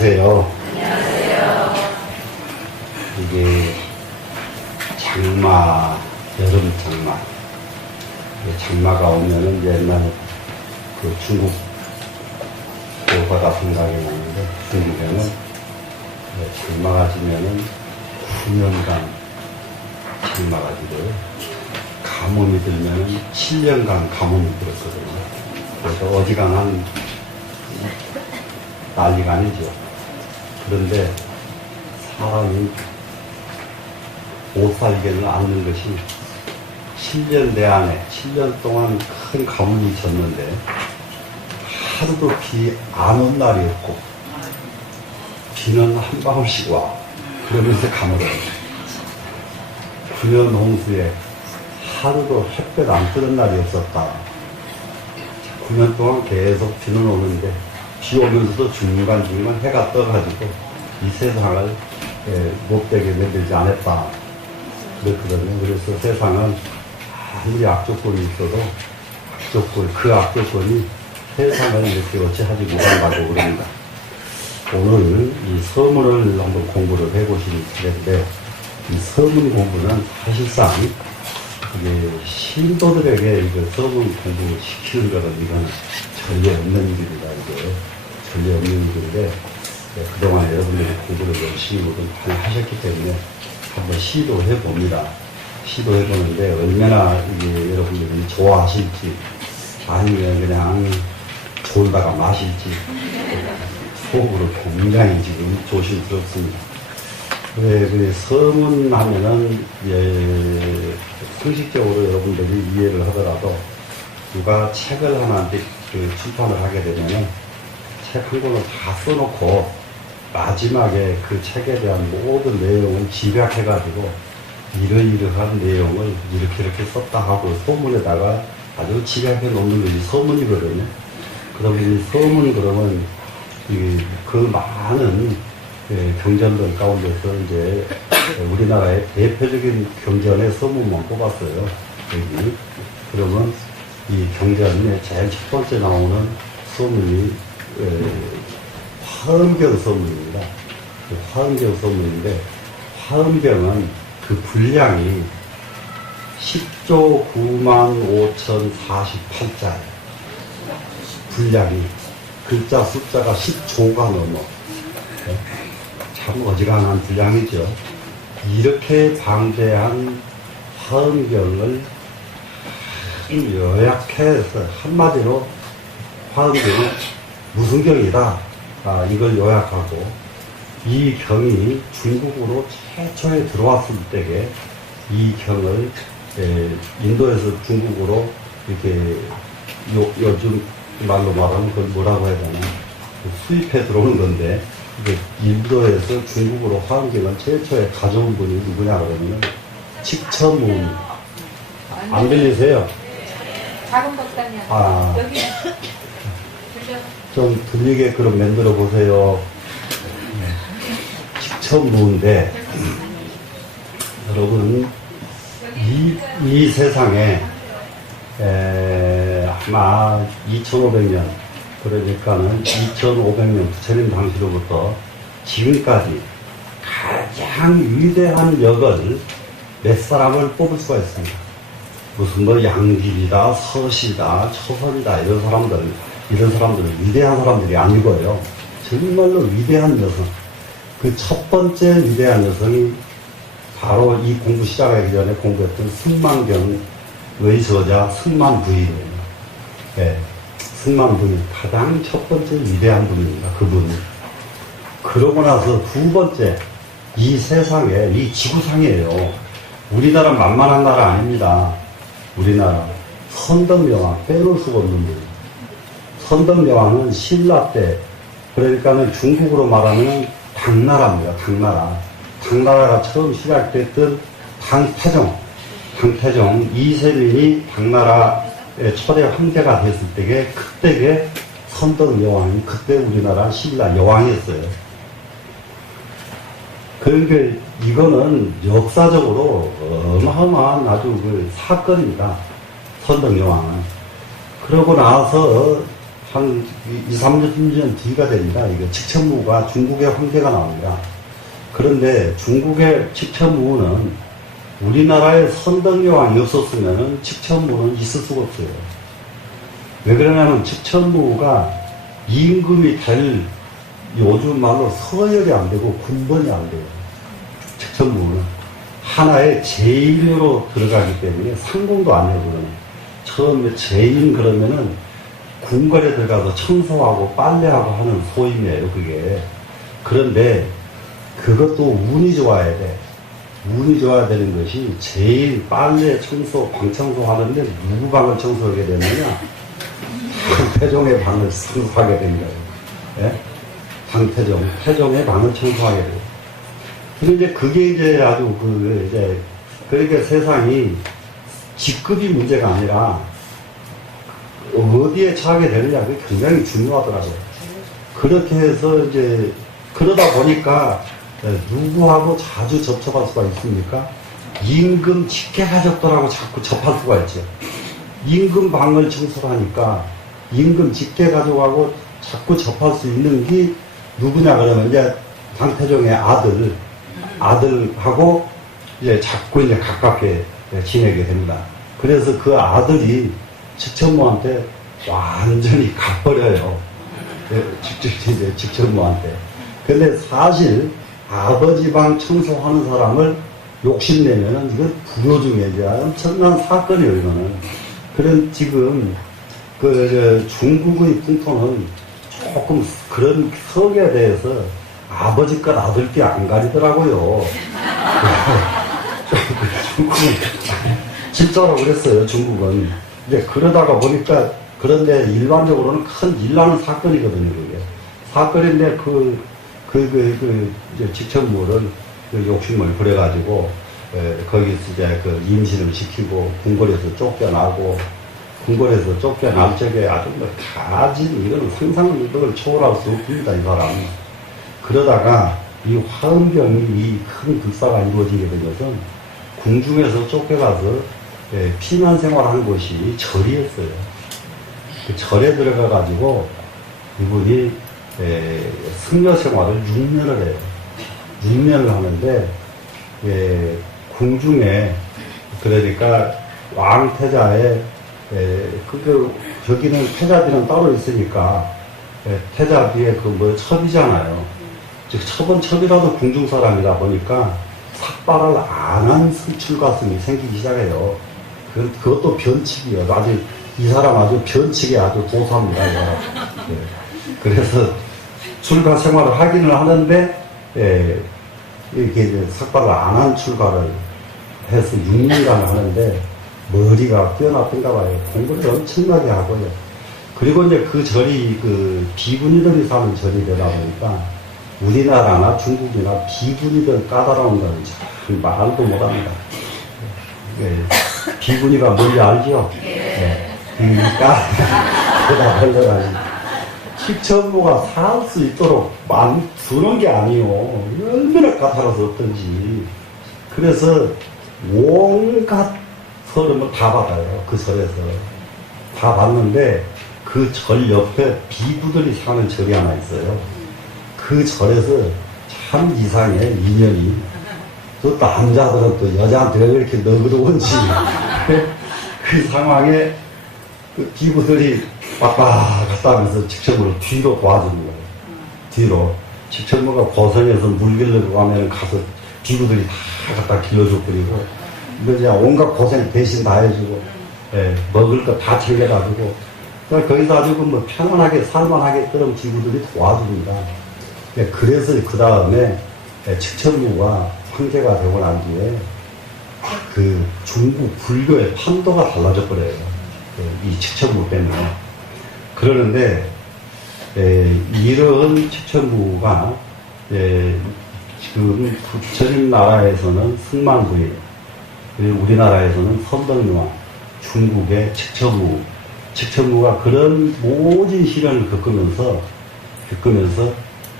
안녕하세요. 안녕하세요. 이게 장마, 여름 장마. 장마가 오면은 옛날 그 중국 교과가 생각이 나는데, 중국에는 장마가 지면은 9년간 장마가 지고요. 가뭄이 들면은 7년간 가뭄이 들었거든요. 그래서 어지간한 난리가 아니죠. 그런데 사람이 못 살게는 않는 것이 7년 내 안에 7년 동안 큰 가뭄이 졌는데 하루도 비 안 온 날이 없고 비는 한 방울씩 와. 그러면서 가물어요. 9년 홍수에 하루도 햇볕 안 뜨는 날이 없었다. 9년 동안 계속 비는 오는데 비 오면서도 중간중간 해가 떠가지고 이 세상을 못되게 만들지 않았다. 그렇거든요. 그래서 세상은 아무리 악조건이 있어도 그 악조건이 세상을 이렇게 어찌하지 못한다고 그럽니다. 오늘 이 서문을 한번 공부를 해보시는 차례인데, 이 서문 공부는 사실상 이게 신도들에게 이거 서문 공부 시키는 거는 이거는 전혀 없는 일입니다. 이게 전혀 없는 일인데, 그동안 여러분들이 공부를 열심히 많이 하셨기 때문에 한번 시도해 봅니다. 시도해 보는데 얼마나 이게 여러분들이 좋아하실지 아니면 그냥 졸다가 마실지 속으로 굉장히 지금 조심스럽습니다. 그 서문 하면은 상식적으로 여러분들이 이해를 하더라도 누가 책을 하나 출판을 하게 되면은 책 한 권을 다 써놓고 마지막에 그 책에 대한 모든 내용을 집약해가지고 이러이러한 내용을 이렇게 썼다 하고 서문에다가 아주 집약해 놓는 것이 서문이거든요. 그러면 이 서문 그러면 그 많은 경전들 가운데서 이제 우리나라의 대표적인 경전의 서문만 뽑았어요. 여기. 그러면 이 경전에 제일 첫 번째 나오는 서문이 화엄경 서문입니다. 화엄경 서문인데, 화엄경은 그 분량이 10조 95,048자예요. 분량이. 글자 숫자가 10조가 넘어. 참 어지간한 분량이죠. 이렇게 방대한 화엄경을 요약해서 한마디로 화엄경은 무슨 경이다. 이걸 요약하고, 이 경이 중국으로 최초에 들어왔을 때에 이 경을 인도에서 중국으로 이렇게 요즘 말로 말하면 그걸 뭐라고 해야 되나, 수입해 들어오는 건데, 인도에서 중국으로 화엄경을 최초에 가져온 분이 누구냐 그러면 칙처문. 안 들리세요? 작은 법당이야. 여기 좀 들리게 그럼 만들어 보세요. 칙처문인데, 여러분 이 세상에 아마 2500년, 그러니까는 2500년 부처님 당시로부터 지금까지 가장 위대한 역을 몇 사람을 뽑을 수가 있습니다. 무슨 뭐 양길이다, 서시다, 초선이다, 이런 사람들은 위대한 사람들이 아니고요. 정말로 위대한 여성. 그 첫 번째 위대한 여성이 바로 이 공부 시작하기 전에 공부했던 승만경의 저자 승만부인이에요. 네, 승만부인. 가장 첫 번째 위대한 분입니다. 그분. 그러고 나서 두 번째, 이 세상에, 이 지구상이에요. 우리나라 만만한 나라 아닙니다. 우리나라. 선덕여왕, 빼놓을 수가 없는 분. 선덕여왕은 신라 때, 그러니까는 중국으로 말하면 당나라입니다. 당나라가 처음 시작됐던 당태종 이세민이 당나라의 초대 황제가 됐을 때에 그때에 선덕여왕이 그때 우리나라 신라 여왕이었어요. 그러니까 이거는 역사적으로 어마어마한 아주 그 사건입니다. 선덕여왕은. 그러고 나서 한 2, 3년 뒤가 됩니다. 이게 직천무가 중국의 황제가 나옵니다. 그런데 중국의 직천무는 우리나라에 선덕여왕이 없었으면 직천무는 있을 수가 없어요. 왜 그러냐면 직천무가 임금이 될 요즘 말로 서열이 안 되고 군번이 안 돼요. 직천무는 하나의 제인으로 들어가기 때문에 상공도 안 해요. 그러면 처음에 제인 그러면은 궁궐에 들어가서 청소하고 빨래하고 하는 소임이에요. 그게. 그런데 그것도 운이 좋아야 돼. 운이 좋아야 되는 것이 제일 빨래, 청소, 방 청소하는데 누구 방을 청소하게 되느냐? 태종의 방을 청소하게 됩니다. 예? 태종의 방을 청소하게 돼요. 근데 그게 이제 아주 그러니까 세상이 직급이 문제가 아니라 어디에 처하게 되느냐, 그게 굉장히 중요하더라고요. 그렇게 해서 이제 그러다 보니까 누구하고 자주 접촉할 수가 있습니까? 임금 직계가족들하고 자꾸 접할 수가 있죠. 임금 방을 청소하니까 임금 직계가족하고 자꾸 접할 수 있는 게 누구냐 그러면 이제 강태종의 아들하고 이제 자꾸 이제 가깝게 지내게 됩니다. 그래서 그 아들이 직천무한테 완전히 가버려요. 직천무한테. 근데 사실 아버지 방 청소하는 사람을 욕심내면은 이건 불효 중에 이제 엄청난 사건이에요, 이거는. 그런 지금 중국의 풍토는 조금 그런 석에 대해서 아버지 것 아들 게 안 가리더라고요. 중국은 진짜로 그랬어요, 중국은. 이제 그러다가 보니까 그런데 일반적으로는 큰 일나는 사건이거든요, 그게. 사건인데 이제 직천무를 욕심을 부려가지고, 거기서 이제 임신을 시키고, 궁궐에서 쫓겨나고, 궁궐에서 쫓겨날 적에 아주 가진, 이거는 상상력을 초월할 수 없습니다, 이 사람은. 그러다가 이 화엄경이 이 큰 불사가 이루어지게 된 것은 궁중에서 쫓겨가서 피난 생활하는 곳이 절이었어요. 그 절에 들어가가지고 이분이 승려 생활을 6년을 해요. 6년을 하는데 궁중에 그러니까 왕태자의 저기는 태자비는 따로 있으니까 태자비의 첩이잖아요. 즉 첩이라도 궁중 사람이다 보니까 삭발을 안 한 출가슴이 생기기 시작해요. 그것도 변칙이에요. 아주 이 사람 아주 변칙에 아주 도사입니다. 그래서 출가 생활을 하기는 하는데 이렇게 이제 삭발을 안 한 출가를 해서 6년간 하는데 머리가 뛰어났던가 봐요. 공부를 엄청나게 하고요. 그리고 이제 그 절이 비구니들이 사는 절이 되다 보니까 우리나라나 중국이나 비구니들 까다로운 건 참 말도 못합니다. 비구니가 뭔지 알죠? 그러니까 그다 걸려가지고 직천무가 살 수 있도록 두는 게 아니요. 얼마나 까다로워서 어떤지. 그래서 온갖 서름을 다 받아요. 그 절에서 다 받는데 그 절 옆에 비구들이 사는 절이 하나 있어요. 그 절에서 참 이상해, 인연이. 또 남자들은 또 여자한테 왜 이렇게 너그러운지. 그 상황에 그 비구들이 왔다 하면서 직천무를 뒤로 도와주는 거예요. 뒤로. 직천무가 고성에서 물 길르고 가면 가서 비구들이 다 갖다 길러줬거리고, 이제 온갖 고생 대신 다 해주고, 먹을 거 다 챙겨가지고, 거기서 아주 편안하게 살만하게끔 비구들이 도와줍니다. 그래서 그 다음에 직천무가 황제가 되고 난 뒤에 그 중국 불교의 판도가 달라져 버려요. 이 직천무 때문에. 그러는데 이런 직천무가 지금 전 나라에서는 승만부인, 그리고 우리나라에서는 선덕여왕, 중국의 직천무가 그런 모진 시련을 겪으면서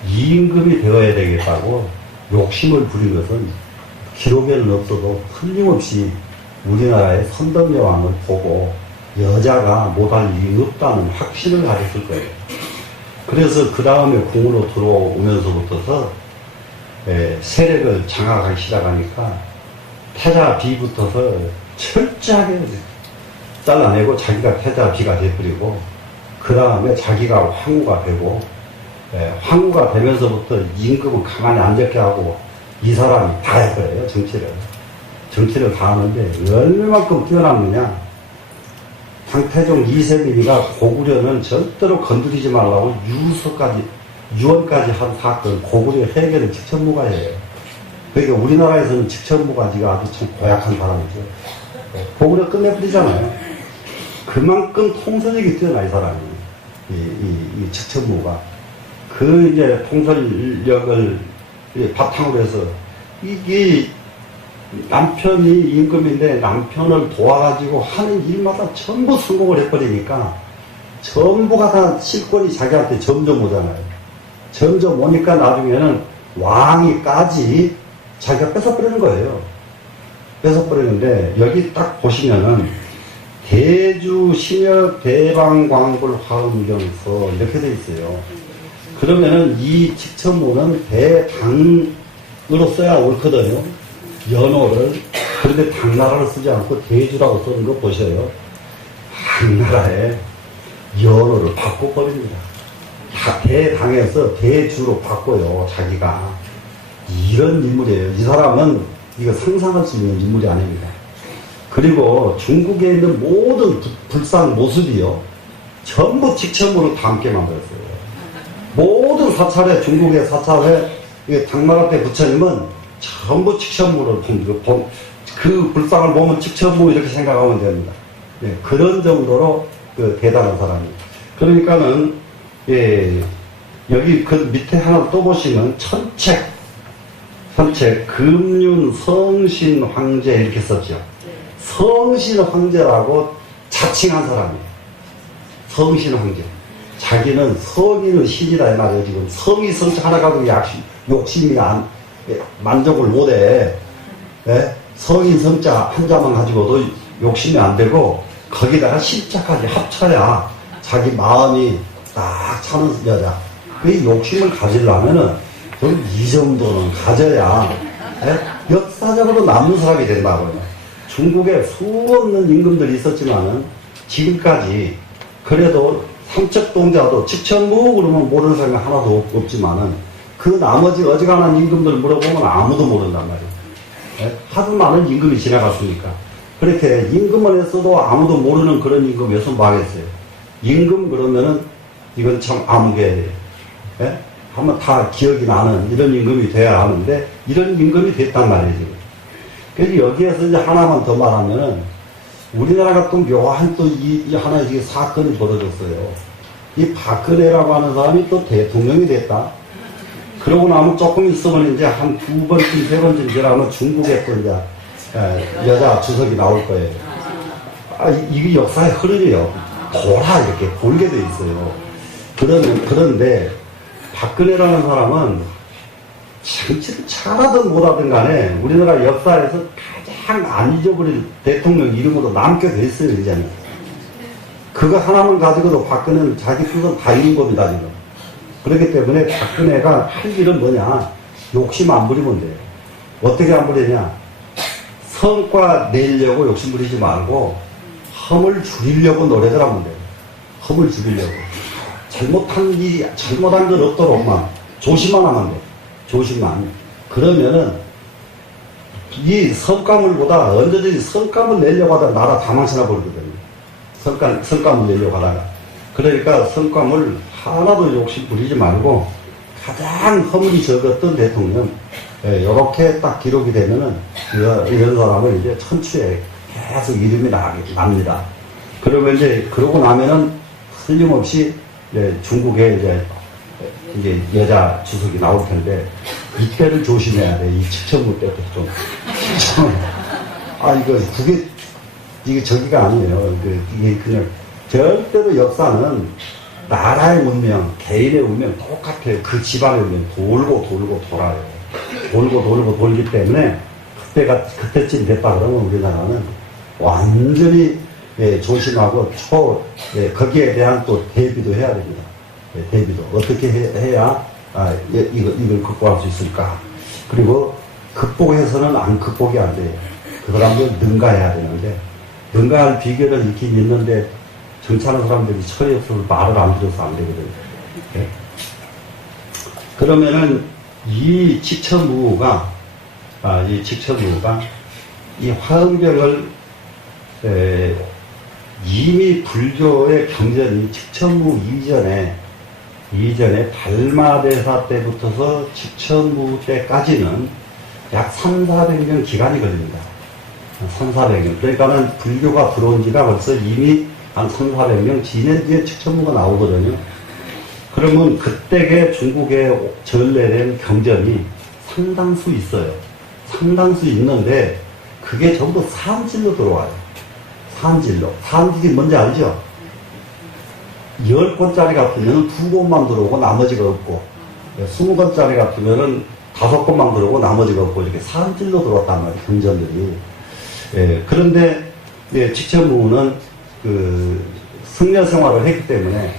임금이 되어야 되겠다고 욕심을 부린 것은 기록에는 없어도 틀림없이 우리나라의 선덕여왕을 보고 여자가 못할 일이 없다는 확신을 가졌을 거예요. 그래서 그 다음에 궁으로 들어오면서부터서 세력을 장악하기 시작하니까 태자 비부터서 철저하게 잘라내고 자기가 태자 비가 돼버리고 그 다음에 자기가 황후가 되고 황후가 되면서부터 임금은 가만히 앉았게 하고 이 사람이 다 할 거예요. 정치를 다 하는데 얼마만큼 뛰어났느냐. 황태종 이세민이가 고구려는 절대로 건드리지 말라고 유언까지 한 사건, 고구려 해결은 직천무가예요. 그러니까 우리나라에서는 직천무가지가 아주 참 고약한 사람이죠. 고구려 끝내버리잖아요. 그만큼 통솔력이 뛰어나, 이 사람이. 이 직천무가. 그 이제 통솔력을 바탕으로 해서 이게 남편이 임금인데 남편을 도와가지고 하는 일마다 전부 성공을 해버리니까 전부가 다 실권이 자기한테 점점 오잖아요. 점점 오니까 나중에는 왕이까지 자기가 뺏어버리는 거예요. 뺏어버리는데 여기 딱 보시면은 대주 신역 대방광불 화음경서 이렇게 돼 있어요. 그러면은 이 직천무는 대당으로 써야 옳거든요. 연호를. 그런데 당나라를 쓰지 않고 대주라고 쓰는 거 보셔요. 당나라에 연호를 바꿔버립니다. 대당에서 대주로 바꿔요, 자기가. 이런 인물이에요. 이 사람은 이거 상상할 수 있는 인물이 아닙니다. 그리고 중국에 있는 모든 불상 모습이요, 전부 직천무로 담게 만들었어요. 모든 사찰에, 중국의 사찰에, 당나라 때 부처님은 전부 직천무를 그 불상을 보면 직천무 이렇게 생각하면 됩니다. 네, 그런 정도로 대단한 사람입니다. 그러니까는 여기 그 밑에 하나 또 보시면 천책 금륜 성신 황제 이렇게 썼죠. 성신 황제라고 자칭한 사람이에요. 성신 황제. 자기는 성인은 신이다 이 말이에요. 지금 성이 성자 하나 가지고 욕심이 만족을 못해. 성인 성자 한 자만 가지고도 욕심이 안 되고 거기다가 신자까지 합쳐야 자기 마음이 딱 차는 여자. 그 욕심을 가지려면은 좀 이 정도는 가져야 역사적으로 남는 사람이 된다고요. 중국에 수없는 임금들이 있었지만은 지금까지 그래도 삼척동자도 직천무 그러면 모르는 사람이 하나도 없지만은 그 나머지 어지간한 임금들 물어보면 아무도 모른단 말이에요. 하도 많은 임금이 지나갔으니까. 그렇게 임금을 했어도 아무도 모르는 그런 임금이어서 망했어요. 임금 그러면은 이건 참 암흑이에요. 한번 다 기억이 나는 이런 임금이 돼야 하는데 이런 임금이 됐단 말이에요. 그래서 여기에서 이제 하나만 더 말하면은 우리나라가 또 묘한 또 이 하나의 사건이 벌어졌어요. 이 박근혜라고 하는 사람이 또 대통령이 됐다. 그러고 나면 조금 있으면 이제 한 두 번쯤, 세 번쯤 지나면 중국에 또 이제 여자 주석이 나올 거예요. 이게 역사의 흐름이에요. 돌아 이렇게 돌게 돼 있어요. 그런데 박근혜라는 사람은 정치를 잘하든 못하든 간에 우리나라 역사에서 가장 안 잊어버릴 대통령 이름으로 남게 돼 있어요, 이제는. 그거 하나만 가지고도 박근혜는 자기 뜻은 다 이긴 겁니다, 지금. 그렇기 때문에 박근혜가 할 일은 뭐냐? 욕심 안 부리면 돼요. 어떻게 안 부리냐? 성과 내려고 욕심 부리지 말고 험을 줄이려고 노력을 하면 돼요. 험을 줄이려고. 잘못한 건 없도록만 조심만 하면 돼요. 조심만. 그러면은 이 성과물보다 언제든지 성과물 내려고 하다가 나라 다 망쳐나 버리거든요. 성과물 내려고 하다가. 그러니까 성과물 하나도 욕심 부리지 말고 가장 허물이 적었던 대통령, 이렇게 딱 기록이 되면은 이런 사람은 이제 천추에 계속 이름이 납니다. 그러면 이제 그러고 나면은 틀림없이 중국에 이제 여자 주석이 나올 텐데 이때를 조심해야 돼. 이 직천무 때부터 좀. 이게 저기가 아니에요. 이게 그냥 절대로 역사는 나라의 운명, 개인의 운명 똑같아요. 그 집안의 운명 돌고 돌아요. 돌고 돌기 때문에 그때쯤 됐다 그러면 우리나라는 완전히 조심하고 거기에 대한 또 대비도 해야 됩니다. 대비도 어떻게 해야 이걸 극복할 수 있을까? 그리고 극복해서는 극복이 안 돼요. 그 사람들 능가해야 되는데 능가할 비결은 있긴 있는데 정치하는 사람들이 철이 없어서 말을 안 들어서 안 되거든요. 그러면은 이 직천무가 이 화엄경을 이미 불교의 경전이 직천무 이전에 달마대사 때부터서 직천무 때까지는 약 300~400년 기간이 걸립니다. 300~400년. 그러니까는 불교가 들어온 지가 벌써 이미 한 300~400년 지낸 뒤에 직천무가 나오거든요. 그러면 그때의 중국에 전래된 경전이 상당수 있어요. 상당수 있는데 그게 전부 산질로 들어와요. 산질로. 산질이 뭔지 알죠? 10권짜리 같으면 2권만 들어오고 나머지가 없고 20권짜리 같으면 5권만 들어오고 나머지가 없고 이렇게 산질로 들어왔단 말이에요. 경전들이. 그런데 직천무는 그 승려 생활을 했기 때문에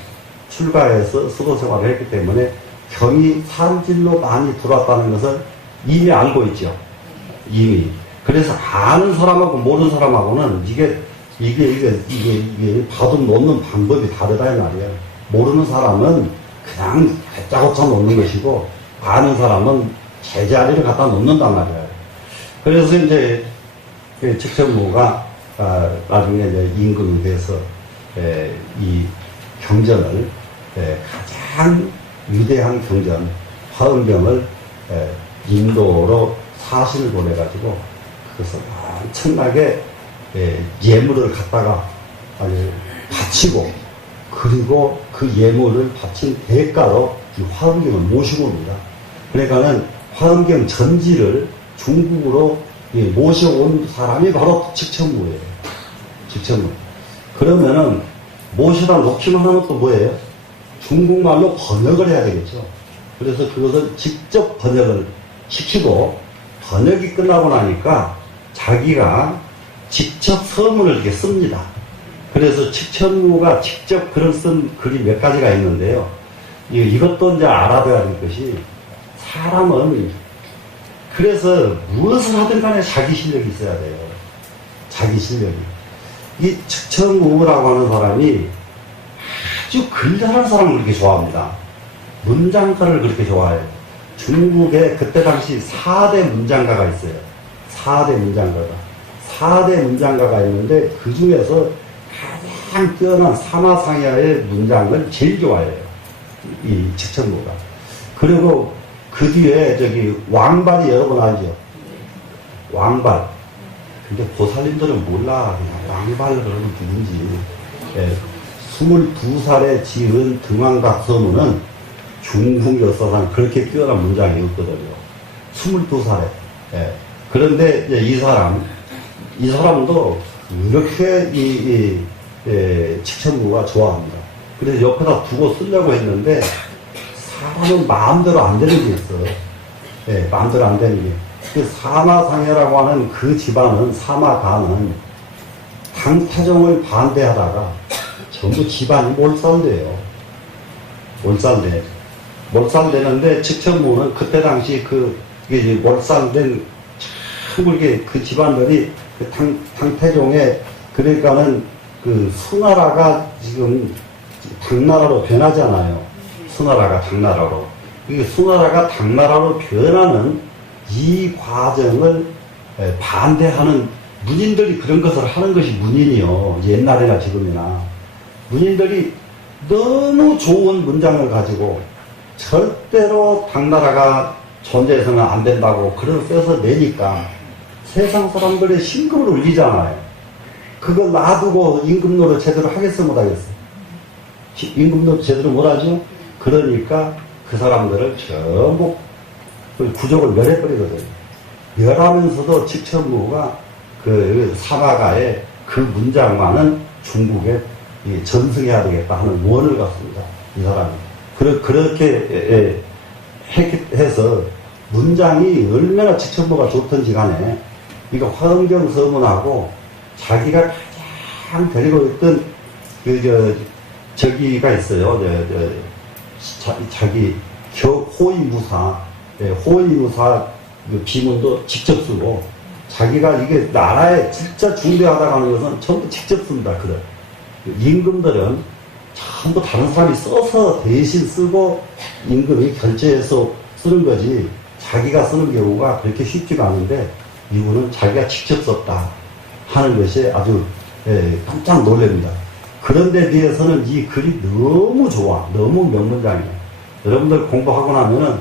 출가해서 수도 생활을 했기 때문에 경이 산질로 많이 들어왔다는 것을 이미 알고 있죠. 이미. 그래서 아는 사람하고 모르는 사람하고는 이게 봐도 놓는 방법이 다르다 이 말이에요. 모르는 사람은 그냥 다짜고짜 놓는 것이고 아는 사람은 제자리를 갖다 놓는단 말이에요. 그래서 이제 직천무가 나중에 이제 임금이 돼서 이 경전을 가장 위대한 경전 화엄경을 인도로 사신을 보내가지고 그것을 엄청나게 예물을 갖다가 바치고 그리고 그 예물을 바친 대가로 이 화엄경을 모시고 옵니다. 그러니까는 화엄경 전지를 중국으로 모셔온 사람이 바로 직천무예요. 직천무. 그러면은 모셔다 놓기만 하면 또 뭐예요? 중국말로 번역을 해야 되겠죠. 그래서 그것을 직접 번역을 시키고 번역이 끝나고 나니까 자기가 직접 서문을 이렇게 씁니다. 그래서 직천무가 직접 글을 쓴 글이 몇 가지가 있는데요. 이것도 이제 알아둬야 될 것이 사람은 그래서 무엇을 하든 간에 자기 실력이 있어야 돼요. 자기 실력이. 이 직천무라고 하는 사람이 아주 글 잘하는 사람을 그렇게 좋아합니다. 문장가를 그렇게 좋아해요. 중국에 그때 당시 4대 문장가가 있어요. 4대 문장가가. 4대 문장가가 있는데 그 중에서 가장 뛰어난 사마상야의 문장을 제일 좋아해요. 이 직천무가. 그리고 그 뒤에 왕발이 여러분 알죠? 왕발. 근데 보살님들은 몰라. 그냥 왕발을 그러면 누군지. 22살에 지은 등왕각 서문은 중국 역사상 그렇게 뛰어난 문장이 없거든요. 22살에. 그런데 이 사람도 이렇게 직천무가 좋아합니다. 그래서 옆에다 두고 쓰려고 했는데 사람은 마음대로 안 되는 게 있어. 마음대로 안 되는 게. 그 사마상야라고 하는 그 집안은, 사마가는 당타종을 반대하다가 전부 집안이 몰살돼요. 몰살되는데 직천무는 그때 당시 이게 몰살된 한국의 그 집안들이 당태종에 그러니까는 그 수나라가 지금 당나라로 변하잖아요. 수나라가 당나라로. 이 수나라가 당나라로 변하는 이 과정을 반대하는 문인들이 그런 것을 하는 것이 문인이요. 옛날이나 지금이나. 문인들이 너무 좋은 문장을 가지고 절대로 당나라가 존재해서는 안 된다고 글을 써서 내니까 세상 사람들의 심금을 울리잖아요. 그걸 놔두고 임금노릇 제대로 하겠어 못하겠어? 임금노릇 제대로 못하죠? 그러니까 그 사람들을 전부 부족을 멸해버리거든요. 멸하면서도 직천무가 그 사마가의 그 문장만은 중국에 전승해야 되겠다 하는 원을 갖습니다. 이 사람이. 그렇게 해서 문장이 얼마나 직천무가 좋든지 간에 이거 화엄경 서문하고 자기가 참 데리고 있던 저기가 있어요. 자기 호위무사, 호위무사 비문도 직접 쓰고, 자기가 이게 나라에 진짜 중대하다고 하는 것은 전부 직접 씁니다. 그래. 임금들은 전부 다른 사람이 써서 대신 쓰고 임금이 결제해서 쓰는 거지, 자기가 쓰는 경우가 그렇게 쉽지가 않은데, 이분은 자기가 직접 썼다 하는 것이 아주 깜짝 놀랍니다. 그런데 비해서는 이 글이 너무 좋아. 너무 명문장이에요. 여러분들 공부하고 나면은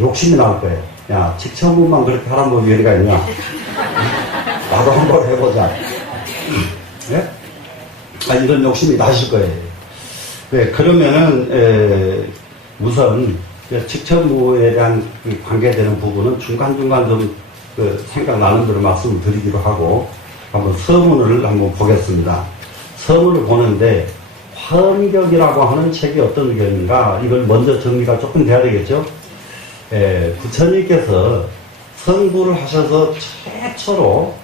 욕심이 나올 거예요. 야, 직천문만 그렇게 하라는 거 예리가 있냐? 나도 한번 해보자. 네? 이런 욕심이 나실 거예요. 네, 그러면은, 우선, 직천무에 대한 관계되는 부분은 중간중간 좀 생각나는 대로 말씀을 드리기로 하고, 한번 서문을 한번 보겠습니다. 서문을 보는데, 화엄경이라고 하는 책이 어떤 경인가, 이걸 먼저 정리가 조금 돼야 되겠죠? 부처님께서 성부를 하셔서 최초로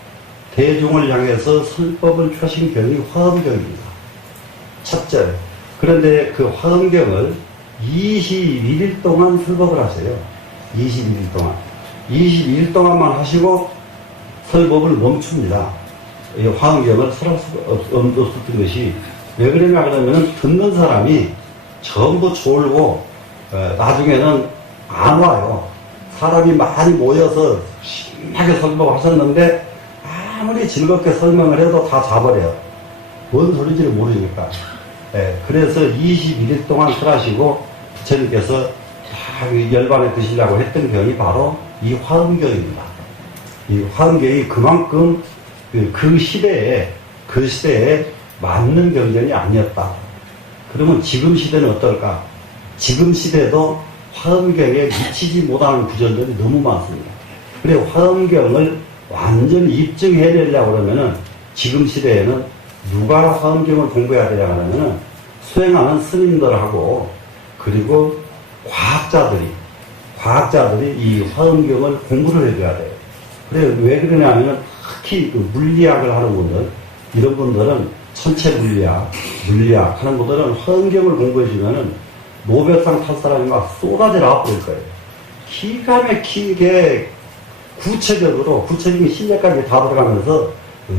대중을 향해서 설법을 펴신 경이 화엄경입니다. 첫째. 그런데 그 화엄경을 21일 동안 설법을 하세요. 21일 동안. 22일 동안만 하시고 설법을 멈춥니다. 이 화엄경을 설할 수가 없었던 것이, 왜 그러냐 그러면 듣는 사람이 전부 졸고 나중에는 안 와요. 사람이 많이 모여서 신나게 설법을 하셨는데 아무리 즐겁게 설명을 해도 다 자버려요. 뭔 소리인지를 모르니까. 그래서 21일 동안 설하시고 부처님께서 다 열반에 드시려고 했던 경이 바로 이 화엄경입니다. 이 화엄경이 그만큼 그 시대에 맞는 경전이 아니었다. 그러면 지금 시대는 어떨까? 지금 시대도 화엄경에 미치지 못하는 구절들이 너무 많습니다. 그래, 화엄경을 완전히 입증해내려고 그러면은 지금 시대에는 누가 화엄경을 공부해야 되냐 하면은 수행하는 스님들하고, 그리고 과학자들이 이 화엄경을 공부를 해줘야 돼요. 그래, 왜 그러냐면 특히 그 물리학을 하는 분들, 이런 분들은 천체 물리학 하는 분들은 화엄경을 공부해주면은 노벨상 탈 사람이 막 쏟아져 나와버릴 거예요. 기가 막히게 구체적으로 부처님의 신뢰까지 다 들어가면서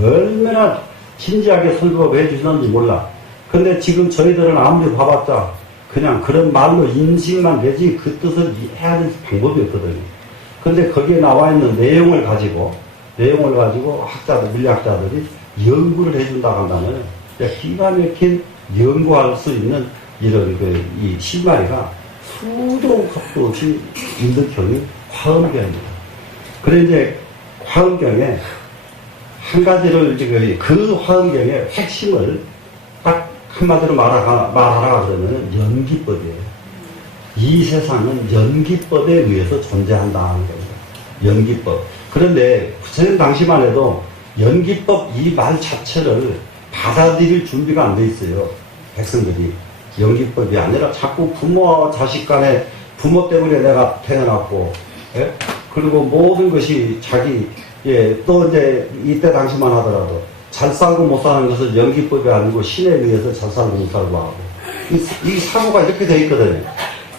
얼마나 진지하게 설법을 해주시는지 몰라. 근데 지금 저희들은 아무리 봐봤자 그냥 그런 말로 인식만 되지 그 뜻을 이해하는 방법이 없거든요. 근데 거기에 나와 있는 내용을 가지고 학자들, 물리학자들이 연구를 해준다고 한다면 기가 막힌 연구할 수 있는 이런 이 실마리가 수도 속도 없이 있는 경이 화엄경입니다. 그래 이제 화엄경에 한 가지를 이제 그 화엄경의 핵심을 딱 한마디로 말하라 그러면 연기법이에요. 이 세상은 연기법에 의해서 존재한다는 겁니다. 연기법. 그런데 부처님 당시만 해도 연기법 이 말 자체를 받아들일 준비가 안 돼 있어요. 백성들이. 연기법이 아니라 자꾸 부모와 자식 간에 부모 때문에 내가 태어났고, 예? 그리고 모든 것이 또 이제 이때 당시만 하더라도 잘 살고 못 사는 것은 연기법이 아니고 신에 의해서 잘 살고 못 살고 하고. 이 사고가 이렇게 돼 있거든요.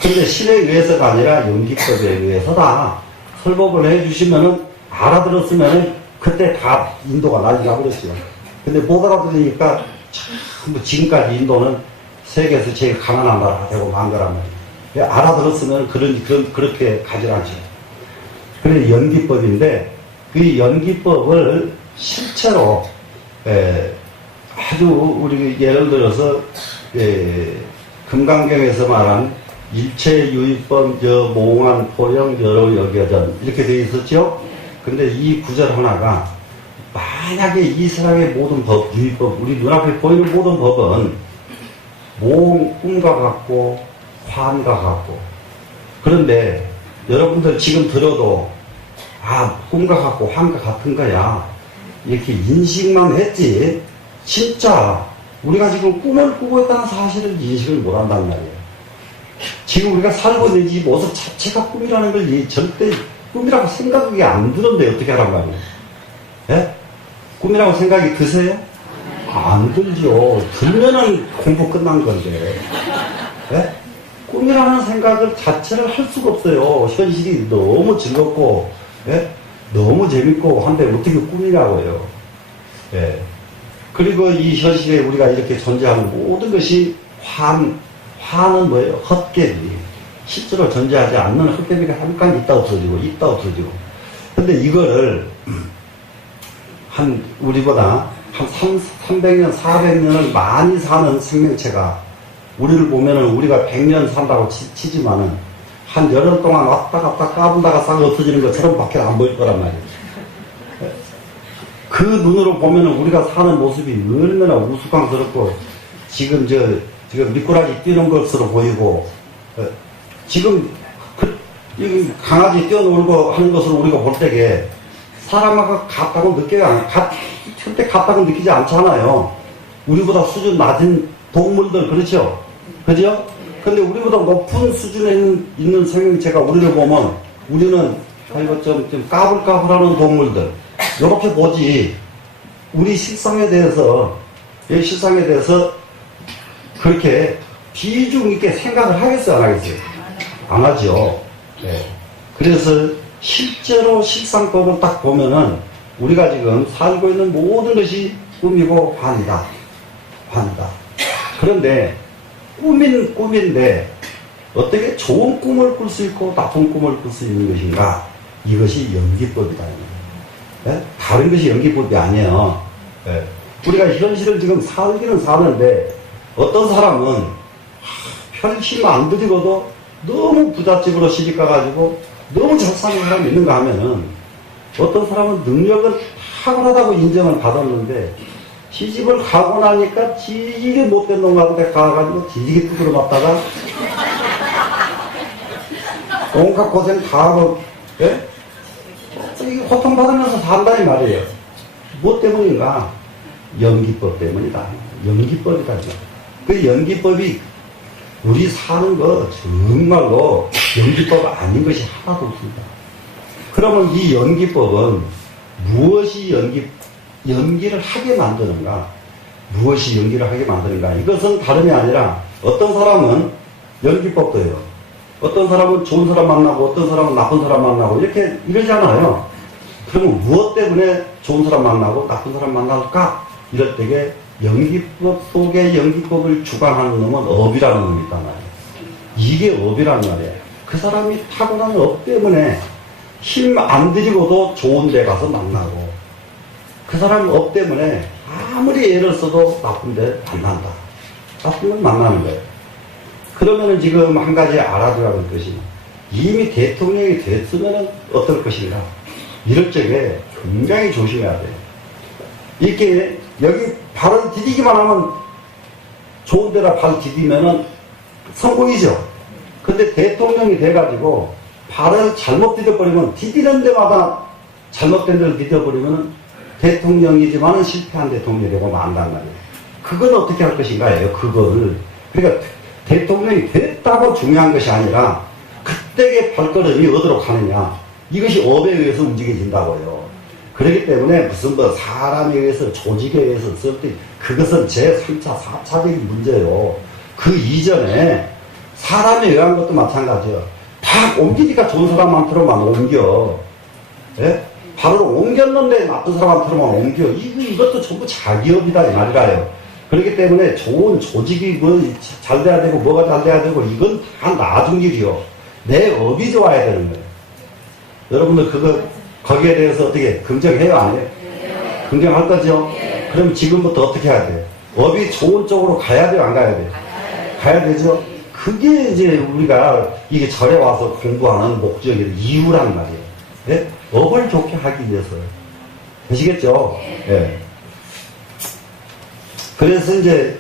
근데 신에 의해서가 아니라 연기법에 의해서다. 설법을 해주시면은 알아들었으면은 그때 다 인도가 난리 나버렸어요. 근데 못 알아들으니까 참 지금까지 인도는 세계에서 제일 가난한 나라가 되고 만 거란 말이에요. 알아들었으면 그렇게 가지 않죠. 그래 연기법인데 그 연기법을 실제로 아주 우리 예를 들어서 금강경에서 말한 일체유의법 몽환 포영 여러 여겨전 이렇게 되어 있었죠. 근데 이 구절 하나가 만약에 이 세상의 모든 법, 유의법, 우리 눈앞에 보이는 모든 법은 꿈과 같고 환과 같고, 그런데 여러분들 지금 들어도 꿈과 같고 환과 같은 거야 이렇게 인식만 했지 진짜 우리가 지금 꿈을 꾸고 있다는 사실을 인식을 못한단 말이에요. 지금 우리가 살고 있는 이 모습 자체가 꿈이라는 걸 절대 꿈이라고 생각이 안 드는데 어떻게 하란 말이에요? 예? 꿈이라고 생각이 드세요? 안 들죠. 들면은 공부 끝난 건데. 예? 꿈이라는 생각을 자체를 할 수가 없어요. 현실이 너무 즐겁고, 예? 너무 재밌고 한데 어떻게 꿈이라고요. 예. 그리고 이 현실에 우리가 이렇게 존재하는 모든 것이 화는 뭐예요? 헛개비. 실제로 존재하지 않는 헛개비가 잠깐 있다 없어지고, 있다 없어지고. 근데 이거를, 우리보다 한 300년, 400년을 많이 사는 생명체가, 우리를 보면은 우리가 100년 산다고 치지만은, 한 열흘 동안 왔다 갔다 까분다가 싹 없어지는 것처럼 밖에 안 보일 거란 말이에요. 그 눈으로 보면은 우리가 사는 모습이 얼마나 우스꽝스럽고, 지금 미꾸라지 뛰는 것으로 보이고, 지금 강아지 뛰어놀고 하는 것으로 우리가 볼 때에 사람하고 같다고 절대 같다고 느끼지 않잖아요. 우리보다 수준 낮은 동물들, 그렇죠? 그죠? 근데 우리보다 높은 수준에 있는 생명체가 우리를 보면 우리는 좀 까불까불하는 동물들, 이렇게 보지. 우리 실상에 대해서 그렇게 비중 있게 생각을 하겠어요, 안 하겠어요? 안 하죠. 네. 그래서 실제로 실상법을 딱 보면은 우리가 지금 살고 있는 모든 것이 꿈이고 환이다. 그런데 꿈인 꿈인데 어떻게 좋은 꿈을 꿀 수 있고 나쁜 꿈을 꿀 수 있는 것인가? 이것이 연기법이다. 네? 다른 것이 연기법이 아니에요. 네. 우리가 현실을 지금 살기는 사는데 어떤 사람은 편심 안 들이고도 너무 부잣집으로 시집가가지고 너무 잘 사는 사람이 있는가 하면은 어떤 사람은 능력은 탁월하다고 인정을 받았는데 시집을 가고 나니까 지지게 못된 놈 같은 데 가가지고 지지게 두드려 맞다가 온갖 고생 다 하고, 예? 이게 고통받으면서 산다 이 말이에요. 뭐 때문인가? 연기법 때문이다. 연기법이다. 그 연기법이 우리 사는 거 정말로 연기법 아닌 것이 하나도 없습니다. 그러면 이 연기법은 무엇이 연기를 하게 만드는가? 무엇이 연기를 하게 만드는가? 이것은 다름이 아니라 어떤 사람은 연기법도요. 어떤 사람은 좋은 사람 만나고 어떤 사람은 나쁜 사람 만나고 이렇게 이러잖아요. 그러면 무엇 때문에 좋은 사람 만나고 나쁜 사람 만날까? 이럴 때에 연기법 속에 연기법을 주관하는 놈은 업이라는 놈이 있단 말이에요. 이게 업이란 말이에요. 그 사람이 타고난 업 때문에 힘 안 들이고도 좋은 데 가서 만나고 그 사람 업 때문에 아무리 애를 써도 나쁜 데 만난다. 나쁜 건 만나는 거예요. 그러면은 지금 한 가지 알아둬야 할 것이 이미 대통령이 됐으면 어떨 것인가. 이럴 적에 굉장히 조심해야 돼요. 이렇게 여기 발을 디디기만 하면 좋은 데다 발 디디면은 성공이죠. 근데 대통령이 돼가지고 발을 잘못 디뎌버리면 디디는 데마다 잘못된 데를 디뎌버리면 대통령이지만은 실패한 대통령이 되고 만단 말이에요. 그건 어떻게 할 것인가예요. 그거를. 그러니까 대통령이 됐다고 중요한 것이 아니라 그때의 발걸음이 어디로 가느냐. 이것이 업에 의해서 움직여진다고요. 그렇기 때문에 무슨 뭐 사람에 의해서 조직에 의해서 그것은 제3차, 4차적인 문제요. 그 이전에 사람에 의한 것도 마찬가지요. 다 옮기니까 좋은 사람한테로만 옮겨. 예? 바로 옮겼는데 나쁜 사람한테로만 옮겨. 이것도 전부 자기업이다 이 말이라요. 그렇기 때문에 좋은 조직이 뭐 잘 돼야 되고 뭐가 잘 돼야 되고 이건 다 나중 일이요. 내 업이 좋아야 되는 거예요. 여러분들 거기에 대해서 어떻게 긍정해요 안 해요? 긍정할 거죠? 그럼 지금부터 어떻게 해야 돼요? 업이 좋은 쪽으로 가야 돼요 안 가야 돼요? 가야 되죠? 그게 이제 우리가 이게 절에 와서 공부하는 목적이 이유란 말이에요. 네? 업을 좋게 하기 위해서요. 되시겠죠? 네. 그래서 이제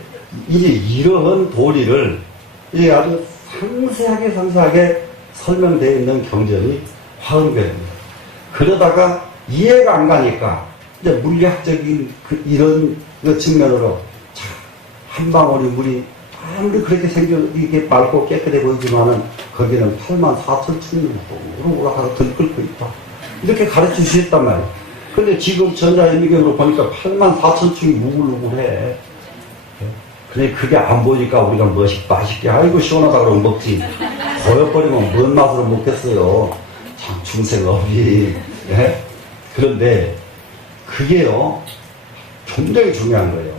이러한 도리를 이제 아주 상세하게 설명되어 있는 경전이 화엄경입니다. 그러다가 이해가 안 가니까 이제 물리학적인 이런 측면으로 한 방울이 물이 아무리 그렇게 이게 맑고 깨끗해 보이지만은 거기는 84,000 충분도 오르고라가 들끓고 있다. 이렇게 가르쳐 주셨단 말이에요. 근데 지금 전자현미경으로 보니까 84,000층이 우글우글해. 근데 그게 안 보니까 우리가 맛있게, 아이고, 시원하다 그러면 먹지. 보여버리면 뭔 맛으로 먹겠어요. 참, 중생업이. 예? 그런데, 그게요, 굉장히 중요한 거예요.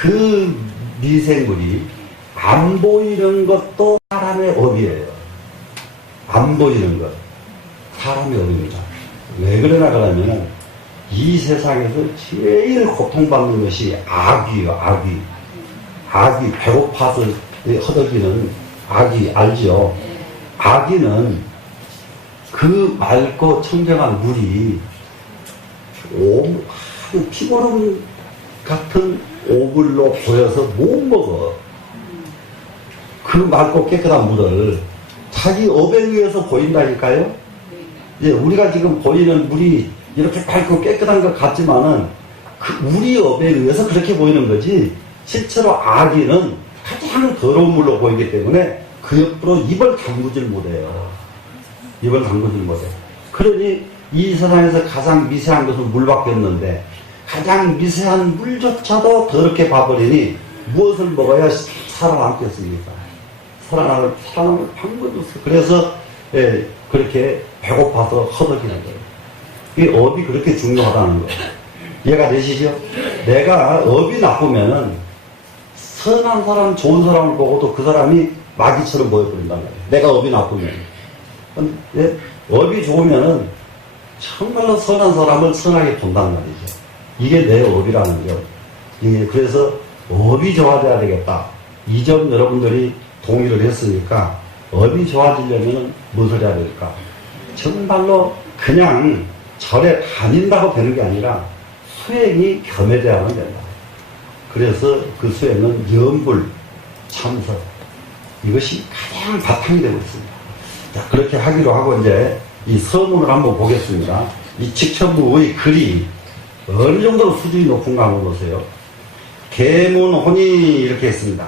그 미생물이 안 보이는 것도 사람의 업이에요. 안 보이는 것. 사람의 업입니다. 왜 그러나 그러면은, 이 세상에서 제일 고통받는 것이 악이에요, 악이. 악이, 배고파서 허덕이는 악이, 알지요? 악이는 그 맑고 청정한 물이 피고름 같은 오글로 보여서 못 먹어. 그 맑고 깨끗한 물을 자기 업에 의해서 보인다니까요? 예, 우리가 지금 보이는 물이 이렇게 맑고 깨끗한 것 같지만은 그 우리 업에 의해서 그렇게 보이는 거지, 실제로 악인은 가장 더러운 물로 보이기 때문에 그 옆으로 입을 담그질 못해요. 입을 담그질 못해요. 그러니 이 세상에서 가장 미세한 것은 물밖에 없는데 가장 미세한 물조차도 더럽게 봐버리니 무엇을 먹어야 살아남겠습니까? 살아남을 방법이 없어요. 그래서 예, 그렇게 배고파서 허덕이는 거예요. 이 업이 그렇게 중요하다는 거예요. 이해가 되시죠? 내가 업이 나쁘면은 선한 사람, 좋은 사람을 보고도 그 사람이 마귀처럼 보여버린다는 거예요. 내가 업이 나쁘면. 예? 업이 좋으면은 정말로 선한 사람을 선하게 본단 말이죠. 이게 내 업이라는 점. 예, 그래서 업이 좋아져야 되겠다. 이 점 여러분들이 동의를 했으니까 업이 좋아지려면 무엇을 해야 될까? 정말로 그냥 절에 다닌다고 되는 게 아니라 수행이 겸해져야만 된다. 그래서 그 수행은 염불, 참석, 이것이 가장 바탕이 되고 있습니다. 자, 그렇게 하기로 하고 이제 이 서문을 한번 보겠습니다. 이 직천부의 글이 어느 정도로 수준이 높은가 한번 보세요. 계문혼이 이렇게 했습니다.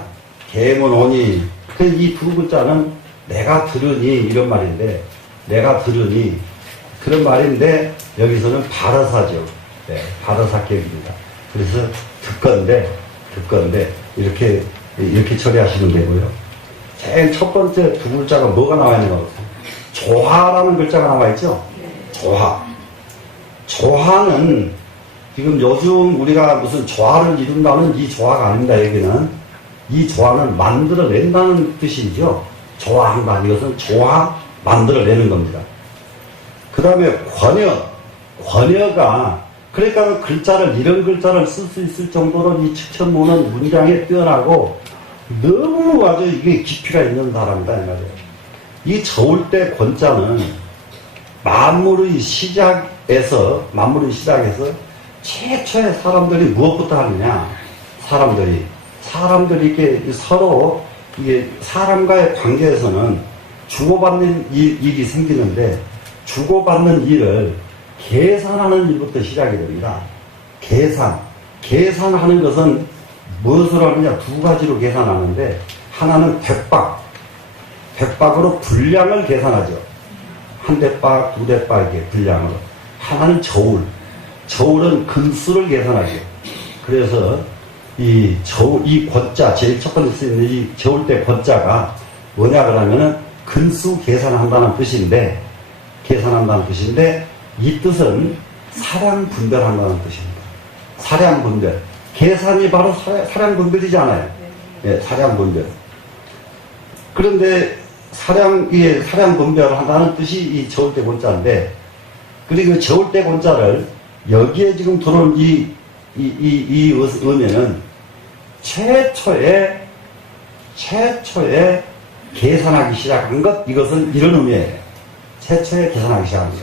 계문혼이. 이 두 글자는 내가 들으니 이런 말인데, 내가 들으니 그런 말인데 여기서는 발어사죠. 네, 발어사격입니다. 그래서 듣건데 이렇게 처리하시면 되고요. 제일 첫 번째 두 글자가 뭐가 나와 있는 거 같아요? 조화라는 글자가 나와 있죠? 조화. 조화는 지금 요즘 우리가 무슨 조화를 이룬다는 이 조화가 아닙니다. 여기는 이 조화는 만들어낸다는 뜻이죠. 조화한다. 이것은 조화, 만들어내는 겁니다. 그 다음에 권여가, 그러니까 글자를, 이런 글자를 쓸 수 있을 정도로 이 측천문은 문장에 뛰어나고 너무 아주 이게 깊이가 있는 사람이다, 이 말이에요. 이 저울대 권자는 만물의 시작에서 최초에 사람들이 무엇부터 하느냐? 사람들이 이렇게 서로, 이게 사람과의 관계에서는 주고받는 일이 생기는데, 주고받는 일을 계산하는 일부터 시작이 됩니다. 계산하는 것은 무엇으로 하느냐? 두 가지로 계산하는데, 하나는 백박으로 분량을 계산하죠. 한 대박, 두 대박 이렇게 분량으로. 하나는 저울은 근수를 계산하죠. 그래서 이 권자, 제일 첫 번째 쓰이는 이 저울대 권자가 뭐냐 그러면은 근수 계산한다는 뜻인데, 이 뜻은 사량 분별한다는 뜻입니다. 사량 분별. 계산이 바로 사량 분별이지 않아요. 네, 사량 분별. 그런데 사량 분별을 한다는 뜻이 이 저울대 권자인데, 그리고 저울대 권자를 여기에 지금 들어온 이 의미는 최초에 계산하기 시작한 것, 이것은 이런 의미예요. 최초에 계산하기 시작한 것.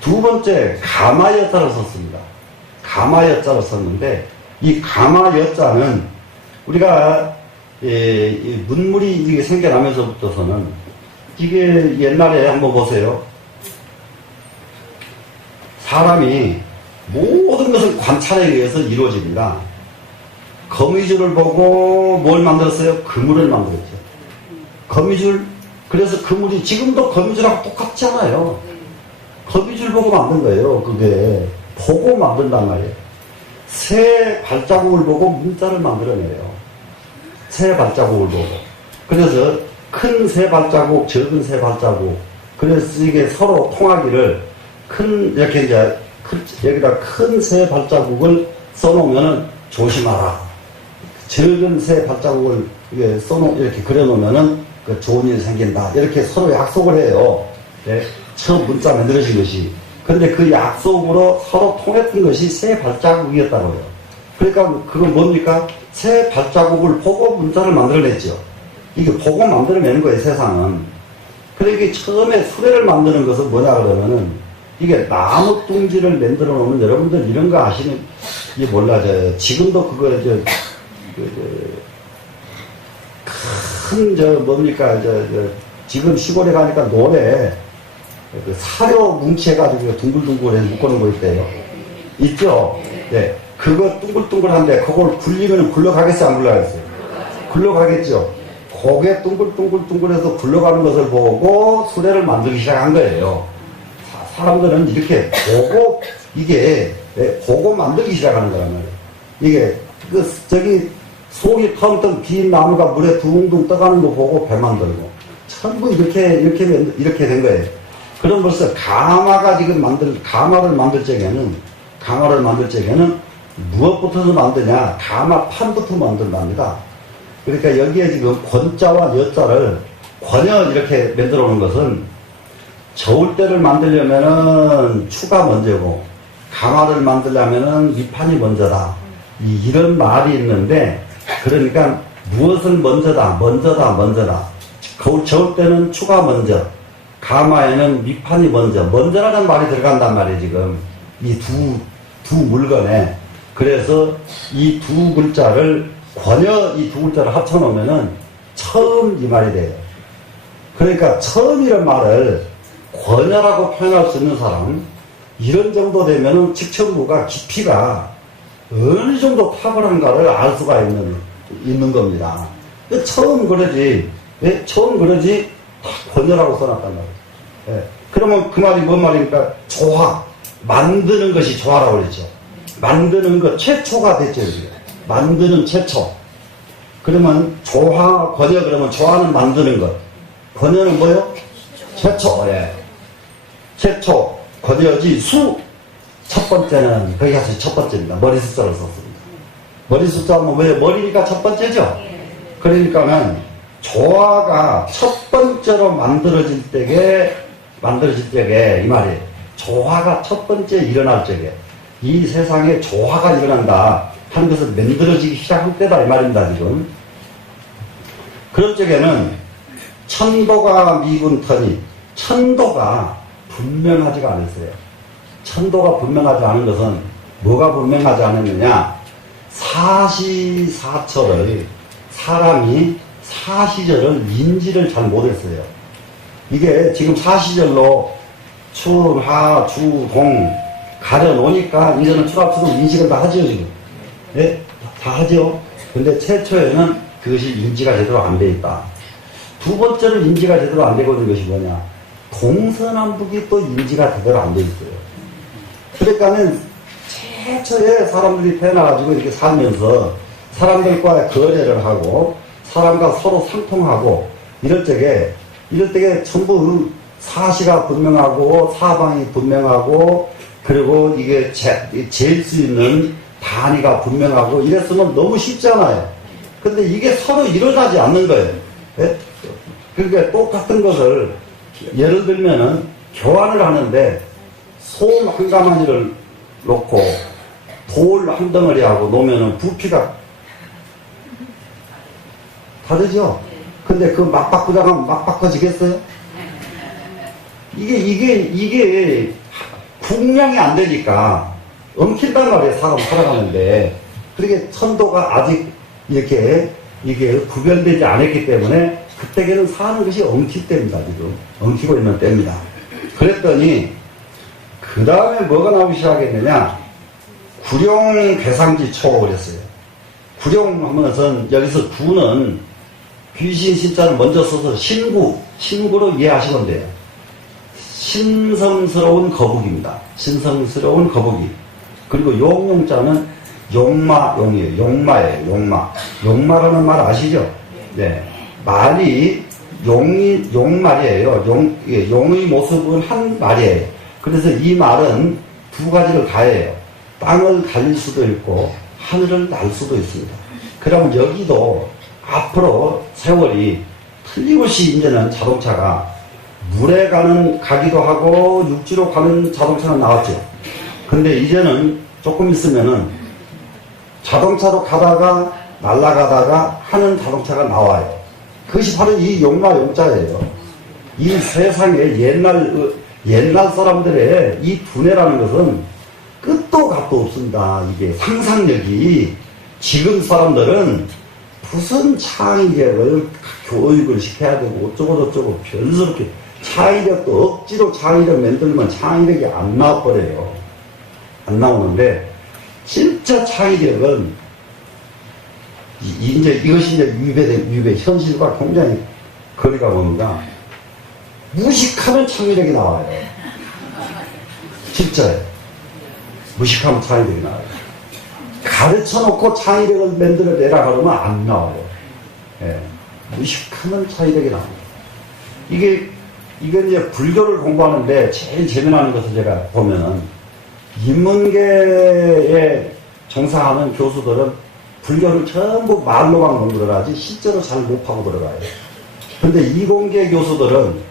두 번째, 가마여자를 썼습니다. 가마여자를 썼는데, 이 가마여자는 우리가 이 문물이 이게 생겨나면서부터서는 이게 옛날에 한번 보세요. 사람이 모든 것은 관찰에 의해서 이루어집니다. 거미줄을 보고 뭘 만들었어요? 그물을 만들었죠. 거미줄, 그래서 그물이 지금도 거미줄하고 똑같지 않아요. 거미줄 보고 만든 거예요. 그게 보고 만든단 말이에요. 새 발자국을 보고 문자를 만들어내요. 새 발자국을 보고. 그래서 큰 새 발자국, 적은 새 발자국. 그래서 이게 서로 통하기를 이렇게 이제, 여기다 큰 새 발자국을 써놓으면 조심하라. 적은 새 발자국을 이렇게 그려놓으면 좋은 일이 생긴다. 이렇게 서로 약속을 해요. 네, 처음 문자 만들어진 것이. 근데 그 약속으로 서로 통했던 것이 새 발자국이었다고요. 그러니까 그건 뭡니까? 새 발자국을 보고 문자를 만들어냈죠. 이게 보고 만들어내는 거예요, 세상은. 그러니까 이게 처음에 수레를 만드는 것은 뭐냐 그러면은 이게 나무 둥지를 만들어 놓으면 여러분들 이런 거 아시는, 이게 몰라, 지금도 뭡니까, 지금 시골에 가니까 노래, 사료 뭉치해가지고 둥글둥글해서 묶어놓은 거 있대요. 있죠? 네. 그거 둥글둥글한데, 그걸 굴리면 굴러가겠어요, 안 굴러가겠어요? 굴러가겠죠? 고개 둥글둥글둥글해서 굴러가는 것을 보고 수레를 만들기 시작한 거예요. 사람들은 이렇게 보고, 보고 만들기 시작하는 거란 말이에요. 이게, 속이 텅텅 빈 나무가 물에 둥둥 떠가는 거 보고 배 만들고. 전부 이렇게 된 거예요. 그럼 벌써 가마를 만들 적에는 무엇부터 만드냐? 가마판부터 만든답니다. 그러니까 여기에 지금 권자와 여자를 권여 이렇게 만들어 놓은 것은 저울대를 만들려면은 추가 먼저고, 가마를 만들려면은 밑판이 먼저다. 이런 말이 있는데, 그러니까 무엇을 먼저다. 저울대는 추가 먼저, 가마에는 밑판이 먼저라는 말이 들어간단 말이에요, 지금. 이 두 물건에. 그래서 이 두 글자를, 이 두 글자를 합쳐놓으면은 처음 이 말이 돼요. 그러니까 처음이란 말을 권여라고 표현할 수 있는 사람, 이런 정도 되면은 측천부가 깊이가 어느 정도 탁월한가를 알 수가 있는 겁니다. 처음 그러지 다 권여라고 써놨단 말이에요. 예. 그러면 그 말이 뭔 말입니까? 조화. 만드는 것이 조화라고 그랬죠. 만드는 것, 최초가 됐죠. 이게. 만드는 최초. 그러면 조화, 권여, 그러면 조화는 만드는 것. 권여는 뭐요? 최초. 예. 최초. 권여지, 첫 번째는, 거기 가서 첫 번째입니다. 머리 숫자를 썼습니다. 머리 숫자는 왜? 머리니까 첫 번째죠? 그러니까는, 조화가 첫 번째로 만들어질 때에, 이 말이에요. 조화가 첫 번째 일어날 적에, 이 세상에 조화가 일어난다 하는 것을 만들어지기 시작할 때다, 이 말입니다, 지금. 그런 적에는, 천도가 미분터니, 천도가 분명하지가 않았어요. 천도가 분명하지 않은 것은 뭐가 분명하지 않았느냐? 사시사철을, 사람이 사시절을 인지를 잘 못했어요. 이게 지금 사시절로 춘, 하, 주, 동 가려놓으니까 이제는 추합수도 인식을 다 하죠, 지금. 예? 다 하죠. 근데 최초에는 그것이 인지가 제대로 안 돼 있다. 두 번째로 인지가 제대로 안 되고 있는 것이 뭐냐? 동서남북이 또 인지가 제대로 안 돼 있어요. 그러니까는 최초에 사람들이 태어나가지고 이렇게 살면서 사람들과 거래를 하고 사람과 서로 상통하고 이럴 때에 전부 사시가 분명하고 사방이 분명하고 그리고 이게 잴 수 있는 단위가 분명하고 이랬으면 너무 쉽잖아요. 근데 이게 서로 일어나지 않는 거예요. 예? 그러니까 똑같은 것을 예를 들면은 교환을 하는데 솜 한 가마니를 놓고 돌 한 덩어리하고 놓으면은 부피가 다르죠? 근데 그 막 바꾸다가 막 바꿔지겠어요? 이게 국량이 안 되니까 엉킨단 말이에요, 사람 살아가는데. 그렇게 천도가 아직 이게 구별되지 않았기 때문에 그때에는 사는 것이 엉킬 때입니다, 지금. 엉키고 있는 때입니다. 그랬더니, 그 다음에 뭐가 나오기 시작했느냐? 구룡 괴상지 초 그랬어요. 구룡 하면은 여기서 구는 귀신 신자를 먼저 써서 신구로 이해하시면 돼요. 신성스러운 거북입니다. 신성스러운 거북이. 그리고 용자는 용마용이에요. 용마예요. 용마. 용마라는 말 아시죠? 네. 말이 용말이에요. 용의 모습은 한 말이에요. 그래서 이 말은 두 가지를 가해요. 땅을 갈릴 수도 있고 하늘을 날 수도 있습니다. 그러면 여기도 앞으로 세월이 틀림없이 이제는 자동차가 물에 가기도 하고 육지로 가는 자동차가 나왔죠. 근데 이제는 조금 있으면은 자동차로 가다가 날아가다가 하는 자동차가 나와요. 그것이 바로 이 용마 용자예요. 이 세상에 옛날 사람들의 이 두뇌라는 것은 끝도 값도 없습니다. 이게 상상력이 지금 사람들은 무슨 창의력을 교육을 시켜야 되고 어쩌고저쩌고 별스럽게 창의력도 억지로 창의력 만들면 창의력이 안 나와버려요. 안 나오는데 진짜 창의력은 이것이 이제 위배 현실과 굉장히 거리가 멉니다. 무식하면 창의력이 나와요. 진짜요. 무식하면 창의력이 나와요. 가르쳐 놓고 창의력을 만들어내라 그러면 안 나와요. 예. 무식하면 창의력이 나옵니다. 이건 이제 불교를 공부하는데 제일 재미나는 것을 제가 보면은 인문계에 종사하는 교수들은 불교를 전부 말로만 공부를 하지 실제로 잘 못하고 들어가요. 근데 이공계 교수들은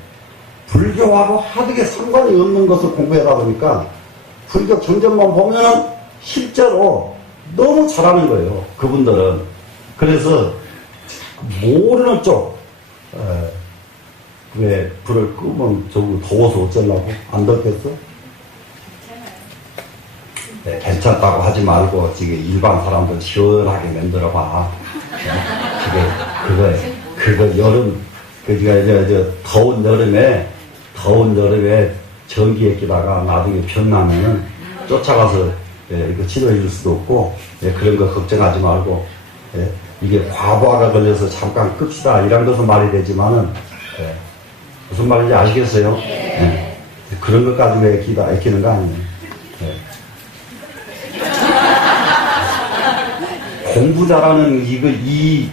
불교하고 하등에 상관이 없는 것을 공부하다 보니까 불교 경전만 보면은 실제로 너무 잘하는 거예요. 그분들은. 그래서 모르는 쪽, 왜 불을 끄면 저거 더워서 어쩌려고? 안 덥겠어? 네, 괜찮다고 하지 말고 지금 일반 사람들 시원하게 만들어봐. 그거 여름 더운 여름에 전기에 끼다가 나중에 병나면은 쫓아가서 이거 치료해 줄 수도 없고 그런 거 걱정하지 말고 이게 과부하가 걸려서 잠깐 끕시다 이런 것은 말이 되지만은 무슨 말인지 아시겠어요? 그런 것까지 왜 애끼는 거 아니에요? 공부 잘하는 이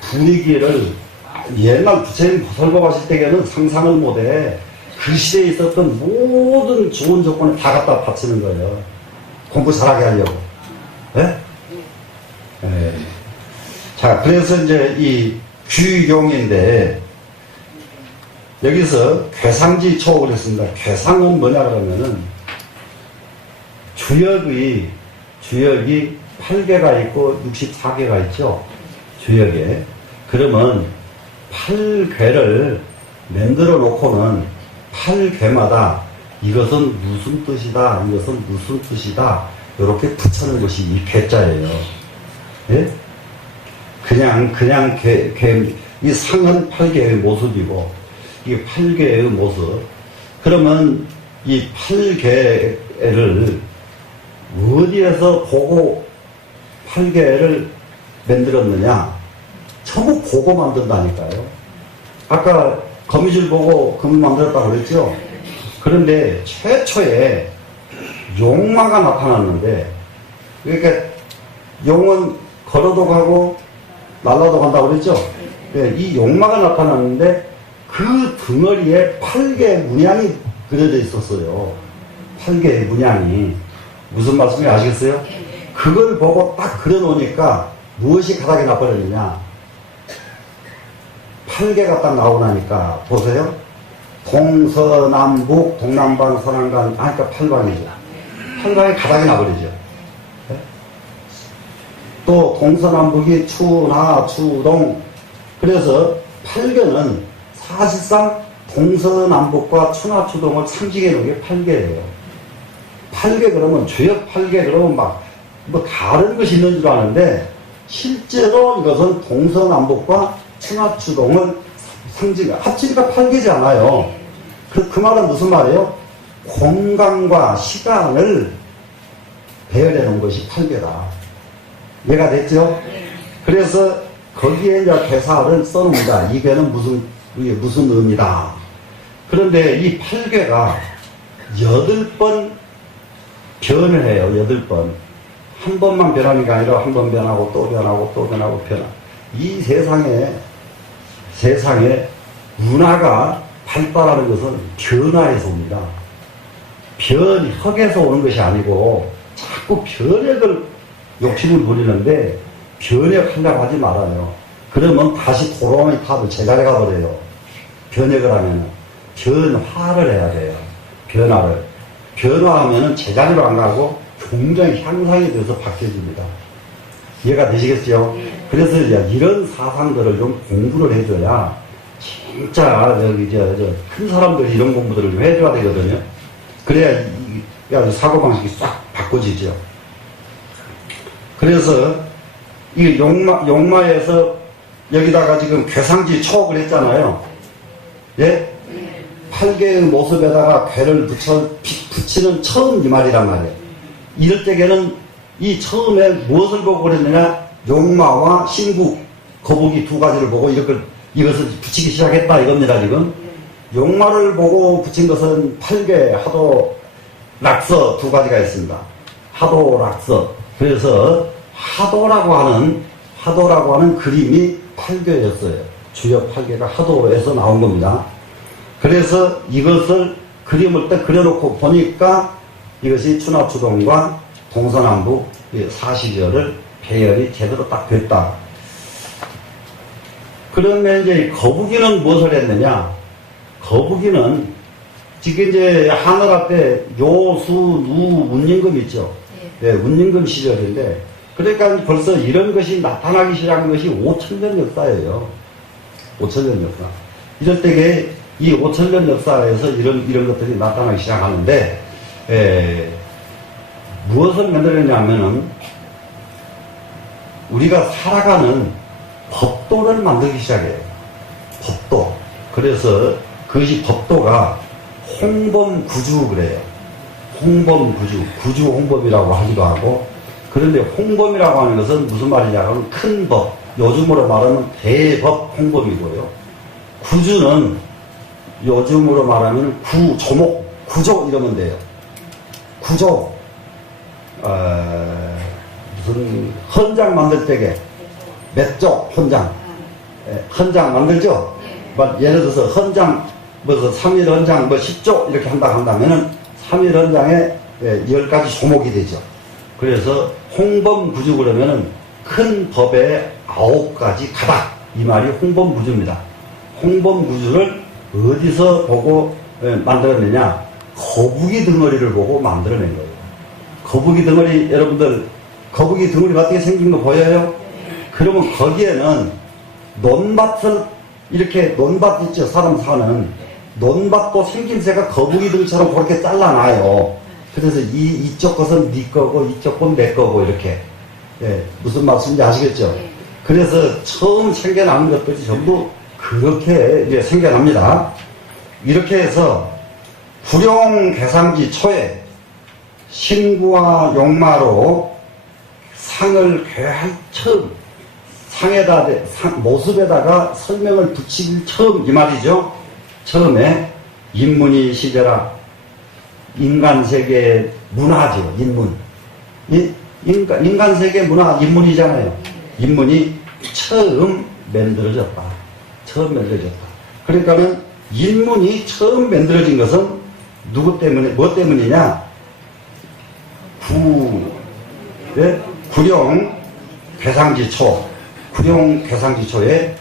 분위기를 옛날 부처님 설법하실 때에는 상상을 못해. 그 시대에 있었던 모든 좋은 조건을 다 갖다 바치는 거예요. 공부 잘하게 하려고. 네? 네. 자, 그래서 이제 이 귀용인데 여기서 괴상지 초옥을 했습니다. 괴상은 뭐냐 그러면은 주역이 8개가 있고 64개가 있죠. 주역에. 그러면 8괴를 만들어 놓고는 8괴마다 이것은 무슨 뜻이다, 이것은 무슨 뜻이다, 이렇게 붙여는 것이 이 괴자예요. 예? 그냥 이 상은 8개의 모습이고, 이게 8개의 모습. 그러면 이 8개를 어디에서 보고 8개를 만들었느냐? 전부 보고 만든다니까요. 아까 거미줄 보고 금 만들었다고 그랬죠? 그런데 최초에 용마가 나타났는데, 그러니까 용은 걸어도 가고 날라도 간다고 그랬죠? 이 용마가 나타났는데 그 덩어리에 8개의 문양이 그려져 있었어요. 8개의 문양이. 무슨 말씀인지 아시겠어요? 그걸 보고 딱 그려놓으니까 무엇이 가닥이 나버렸느냐? 8개가 딱 나오나니까 보세요. 동서남북 동남방 서남간 하니까 8방이죠. 8방이 가닥이 나버리죠. 네? 또 동서남북이 추나 추동. 그래서 8개는 사실상 동서남북과 추나 추동을 상징해 놓은 게 8개예요. 8개 그러면 주역 8개 그러면 막 뭐 다른 것이 있는 줄 아는데 실제로 이것은 동서남북과 추나추동을 합치니까 8개잖아요. 그 말은 무슨 말이에요? 공간과 시간을 배열해 놓은 것이 8개다. 이해가 됐죠? 그래서 거기에 이제 개사를 써놓습니다. 이 개는 무슨 의미다. 그런데 이 8개가 8번 변을 해요. 8번. 한 번만 변하는 게 아니라 한 번 변하고 또 변하고 또 변하고 이 세상에 문화가 발달하는 것은 변화에서 옵니다. 혁에서 오는 것이 아니고 자꾸 변혁을 욕심을 부리는데 변혁하려고 하지 말아요. 그러면 다시 도로의 탑을 제자리 가버려요. 변혁을 하면 변화를 해야 돼요. 변화하면 제자리로 안 가고 굉장히 향상이 돼서 바뀌어집니다. 이해가 되시겠죠? 그래서 이런 사상들을 좀 공부를 해줘야 진짜 큰 사람들이 이런 공부들을 좀 해줘야 되거든요. 그래야 사고방식이 싹 바꿔지죠. 그래서 이 용마에서 여기다가 지금 괴상지 초옥을 했잖아요. 예? 팔개의 모습에다가 괴를 붙이는 처음 이 말이란 말이에요. 이럴 때에는 이 처음에 무엇을 보고 그랬느냐? 용마와 신국, 거북이 두 가지를 보고 이것을 붙이기 시작했다 이겁니다, 지금. 용마를 보고 붙인 것은 팔개, 하도, 락서 두 가지가 있습니다. 하도, 락서. 그래서 하도라고 하는 그림이 팔개였어요. 주요 팔개가 하도에서 나온 겁니다. 그래서 이것을 그림을 딱 그려놓고 보니까 이것이 추나추동과 동서남북 사시절을 배열이 제대로 딱 됐다. 그러면 이제 거북이는 무엇을 했느냐? 거북이는 지금 이제 하늘할 때 요수, 누, 운임금 있죠. 네, 운임금 시절인데 그러니까 벌써 이런 것이 나타나기 시작한 것이 5,000년 역사예요. 5,000년 역사. 이럴 때에 이 5,000년 역사에서 이런 것들이 나타나기 시작하는데 무엇을 만들었냐면은 우리가 살아가는 법도를 만들기 시작해요. 법도. 그래서 그것이 법도가 홍범구주 그래요. 홍범구주. 구주 홍범이라고 하기도 하고 그런데 홍범이라고 하는 것은 무슨 말이냐면 큰 법. 요즘으로 말하면 대법 홍범이고요. 구주는 요즘으로 말하면 조목, 구조 이러면 돼요. 구조. 무슨 헌장 만들 때게 몇 쪽 헌장. 헌장 만들죠? 예를 들어서 헌장, 3일 헌장 10조 이렇게 한다면은 3일 헌장에 10가지 조목이 되죠. 그래서 홍범구주 그러면은 큰 법에 9가지 가닥. 이 말이 홍범구주입니다. 홍범구주를 어디서 보고 만들었느냐? 거북이 덩어리를 보고 만들어낸 거예요. 거북이 덩어리, 여러분들, 거북이 덩어리가 어떻게 생긴 거 보여요? 그러면 거기에는 논밭을, 이렇게 논밭 있죠? 사람 사는. 논밭도 생김새가 거북이 등처럼 그렇게 잘라놔요. 그래서 이쪽 것은 네 거고, 이쪽 건 내 거고, 이렇게. 예, 무슨 말씀인지 아시겠죠? 그래서 처음 생겨나는 것들이 전부 그렇게 이제 생겨납니다. 이렇게 해서 구룡 괴상지 초에 신구와 용마로 상을 처음 모습에다가 설명을 붙이기 처음 이 말이죠. 처음에 인문이 시대라 인간세계 문화죠. 인문. 인간세계 문화 인문이잖아요. 인문이 처음 만들어졌다. 그러니까는 인문이 처음 만들어진 것은 누구 때문에, 뭐 때문이냐? 구룡 괴상지초에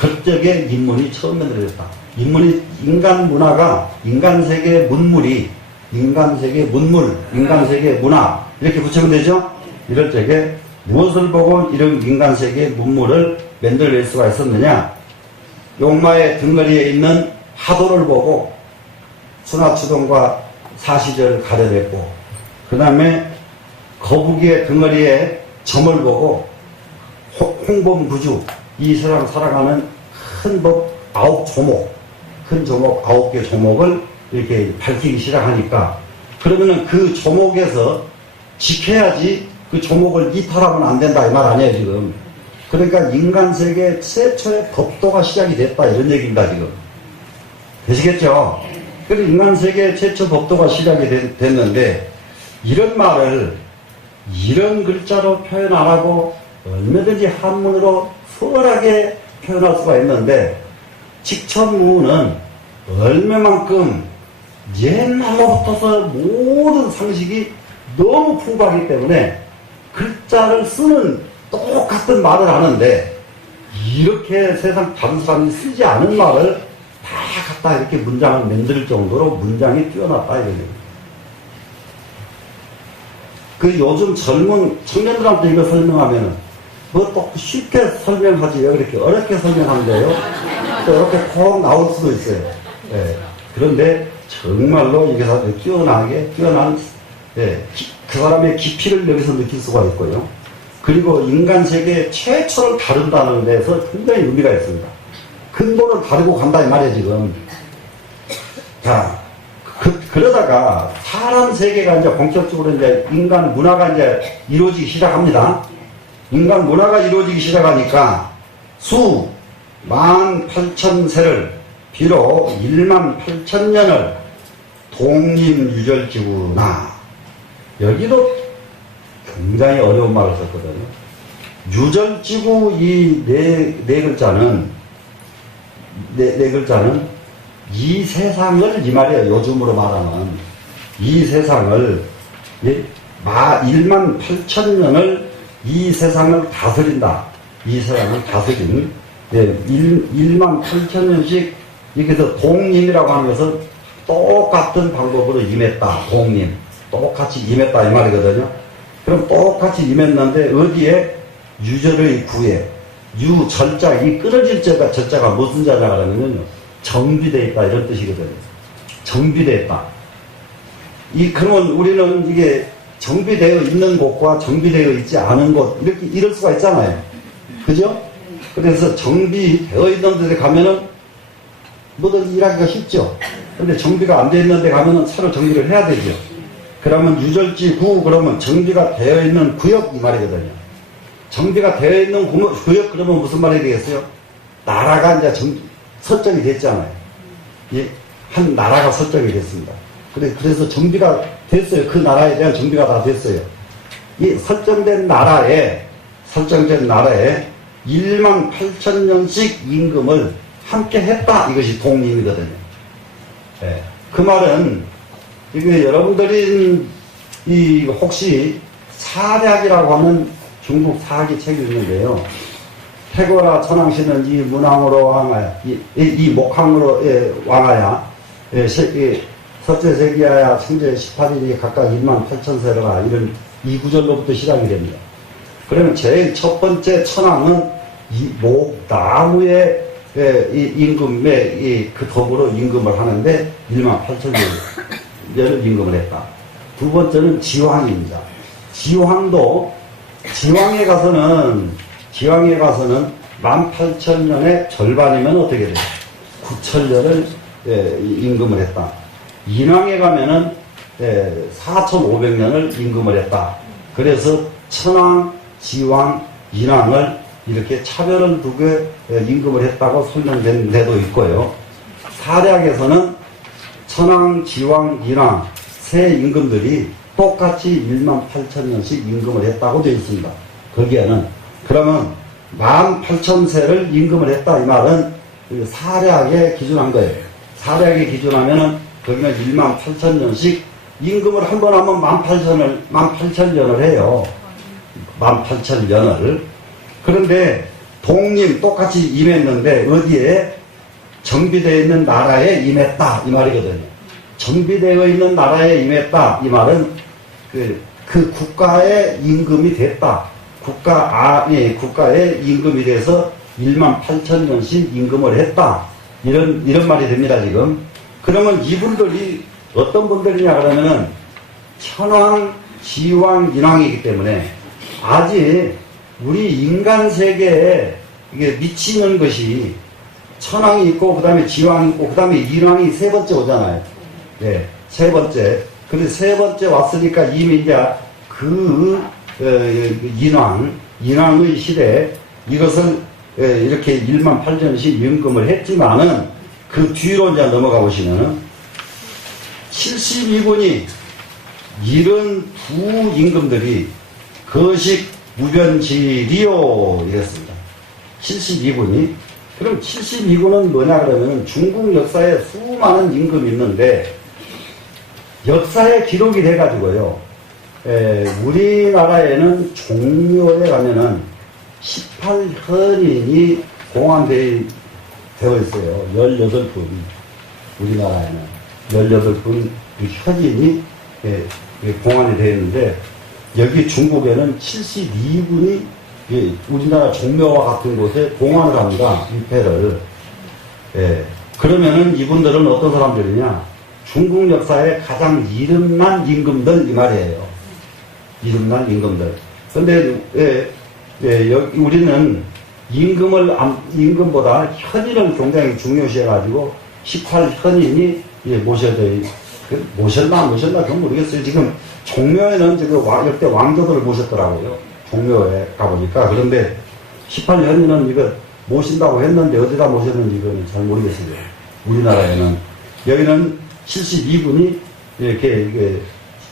그쪽에 인문이 처음 만들어졌다. 인간 문화가, 인간세계 문물이, 인간세계 문물, 인간세계 문화, 이렇게 붙이면 되죠? 이럴 적에 무엇을 보고 이런 인간세계 문물을 만들어낼 수가 있었느냐? 용마의 등거리에 있는 하도를 보고 순화추동과 사시절을 가려냈고, 그 다음에 거북이의 등거리에 점을 보고 홍범구주, 이 세상 살아가는 큰 법 9조목, 큰 조목 9개 조목을 이렇게 밝히기 시작하니까, 그러면은 그 조목에서 지켜야지 그 조목을 이탈하면 안 된다 이 말 아니에요 지금. 그러니까 인간세계 최초의 법도가 시작이 됐다 이런 얘기입니다 지금. 되시겠죠? 그래서 인간세계 최초 법도가 시작이 됐는데 이런 말을 이런 글자로 표현 안 하고 얼마든지 한문으로 수월하게 표현할 수가 있는데 직천무는 얼마만큼 옛날로부터서 모든 상식이 너무 풍부하기 때문에 글자를 쓰는 똑같은 말을 하는데 이렇게 세상 다른 사람이 쓰지 않은 말을 다 갖다 이렇게 문장을 만들 정도로 문장이 뛰어났다 이런 얘기예요. 그 요즘 젊은 청년들한테 이거 설명하면은 뭐 또 쉽게 설명하지 왜 그렇게 어렵게 설명한대요? 또 이렇게 콕 나올 수도 있어요. 예. 그런데 정말로 이게 뛰어난 그 사람의 깊이를 여기서 느낄 수가 있고요. 그리고 인간 세계 최초를 다룬다는 데서 굉장히 의미가 있습니다. 근본을 다루고 간다 이 말이에요 지금. 자, 그러다가 사람 세계가 이제 본격적으로 이제 인간 문화가 이제 이루어지기 시작합니다. 인간 문화가 이루어지기 시작하니까 수 18,000세를 비록 18,000년을 독립유절지구나. 여기도 굉장히 어려운 말을 썼거든요. 유절지구 이 네 글자는 이 세상을 이 말이에요. 요즘으로 말하면 이 세상을 18,000년을 이 세상을 다스린다. 이 세상을 다스린 18,000년씩 이렇게 독립이라고 하는 것은 똑같은 방법으로 임했다. 독립. 똑같이 임했다 이 말이거든요. 그럼 똑같이 임했는데 어디에 유절의 구에 유절자 이 끊어질 절자가 무슨 자냐 그러면요 정비되어 있다 이런 뜻이거든요. 정비되어 있다. 그러면 우리는 이게 정비되어 있는 곳과 정비되어 있지 않은 곳 이렇게 이럴 수가 있잖아요. 그죠? 그래서 정비되어 있는 데 가면은 뭐든 일하기가 쉽죠. 근데 정비가 안 되어 있는 데 가면은 새로 정비를 해야 되죠. 그러면 유절지구 그러면 정비가 되어 있는 구역 이 말이거든요. 정비가 되어 있는 구역 그러면 무슨 말이 되겠어요? 나라가 이제 설정이 됐잖아요. 예? 한 나라가 설정이 됐습니다. 그래서 정비가 됐어요. 그 나라에 대한 정비가 다 됐어요. 이 설정된 나라에 18,000년씩 임금을 함께 했다. 이것이 독립이거든요. 예. 그 말은 이게 여러분들이 혹시 사략이라고 하는 중국 사기 책이 있는데요. 태고라 천황씨는 이 문왕으로 왕하야, 이 목항으로 왕하야, 첫째 세기하야 청제 18일이 각각 18,000세로가 이런 이 구절로부터 시작이 됩니다. 그러면 제일 첫 번째 천황은 이 나무의 임금에 그 덕으로 임금을 하는데 18,000년을 임금을 했다. 두 번째는 지왕입니다. 지왕에 가서는 18,000년의 절반이면 어떻게 돼요? 9,000년을 임금을 했다. 인왕에 가면은 4,500년을 임금을 했다. 그래서 천왕, 지왕, 인왕을 이렇게 차별을 두고 임금을 했다고 설명된 데도 있고요. 사략에서는 천왕, 지왕, 인왕 세 임금들이 똑같이 18,000년씩 임금을 했다고 되어 있습니다. 거기에는 그러면 18,000세를 임금을 했다 이 말은 사략에 기준한 거예요. 사략에 기준하면은 거기는 18,000년씩 임금을 한 번 하면 18,000년을 해요. 18,000년을. 그런데 독립 똑같이 임했는데 어디에 정비되어 있는 나라에 임했다 이 말이거든요. 정비되어 있는 나라에 임했다 이 말은 그 국가의 임금이 됐다. 국가의 임금이 돼서 18,000년씩 임금을 했다. 이런 말이 됩니다, 지금. 그러면 이분들이 어떤 분들이냐 그러면은 천왕, 지왕, 인왕이기 때문에 아직 우리 인간 세계에 이게 미치는 것이 천왕이 있고, 그 다음에 지왕이 있고, 그 다음에 인왕이 세 번째 오잖아요. 네, 세 번째. 근데 세 번째 왔으니까 이미 이제 인왕의 시대에 이것을 이렇게 18,000년씩 임금을 했지만은 그 뒤로 이제 넘어가 보시면은 72군이 이런 두 임금들이 거식 무변지리요 이랬습니다. 72군이. 그럼 72군은 뭐냐 그러면 중국 역사에 수많은 임금이 있는데 역사에 기록이 돼가지고요. 우리나라에는 종묘에 가면은 18현인이 공안되어 있어요. 18분. 우리나라에는 18분 현인이 공안이 되어 있는데 여기 중국에는 72분이 우리나라 종묘와 같은 곳에 공안을 합니다. 위패를. 그러면은 이분들은 어떤 사람들이냐? 중국 역사에 가장 이름난 임금들 이 말이에요. 이름난 임금들. 근데 여기 우리는 임금보다 현인을 굉장히 중요시해가지고 18현인이 모셨나 그건 모르겠어요. 지금 종묘에는 지금 역대 왕조들을 모셨더라고요. 종묘에 가보니까. 그런데 18현인은 이거 모신다고 했는데 어디다 모셨는지 이거는 잘 모르겠어요. 우리나라에는. 여기는 72분이 이렇게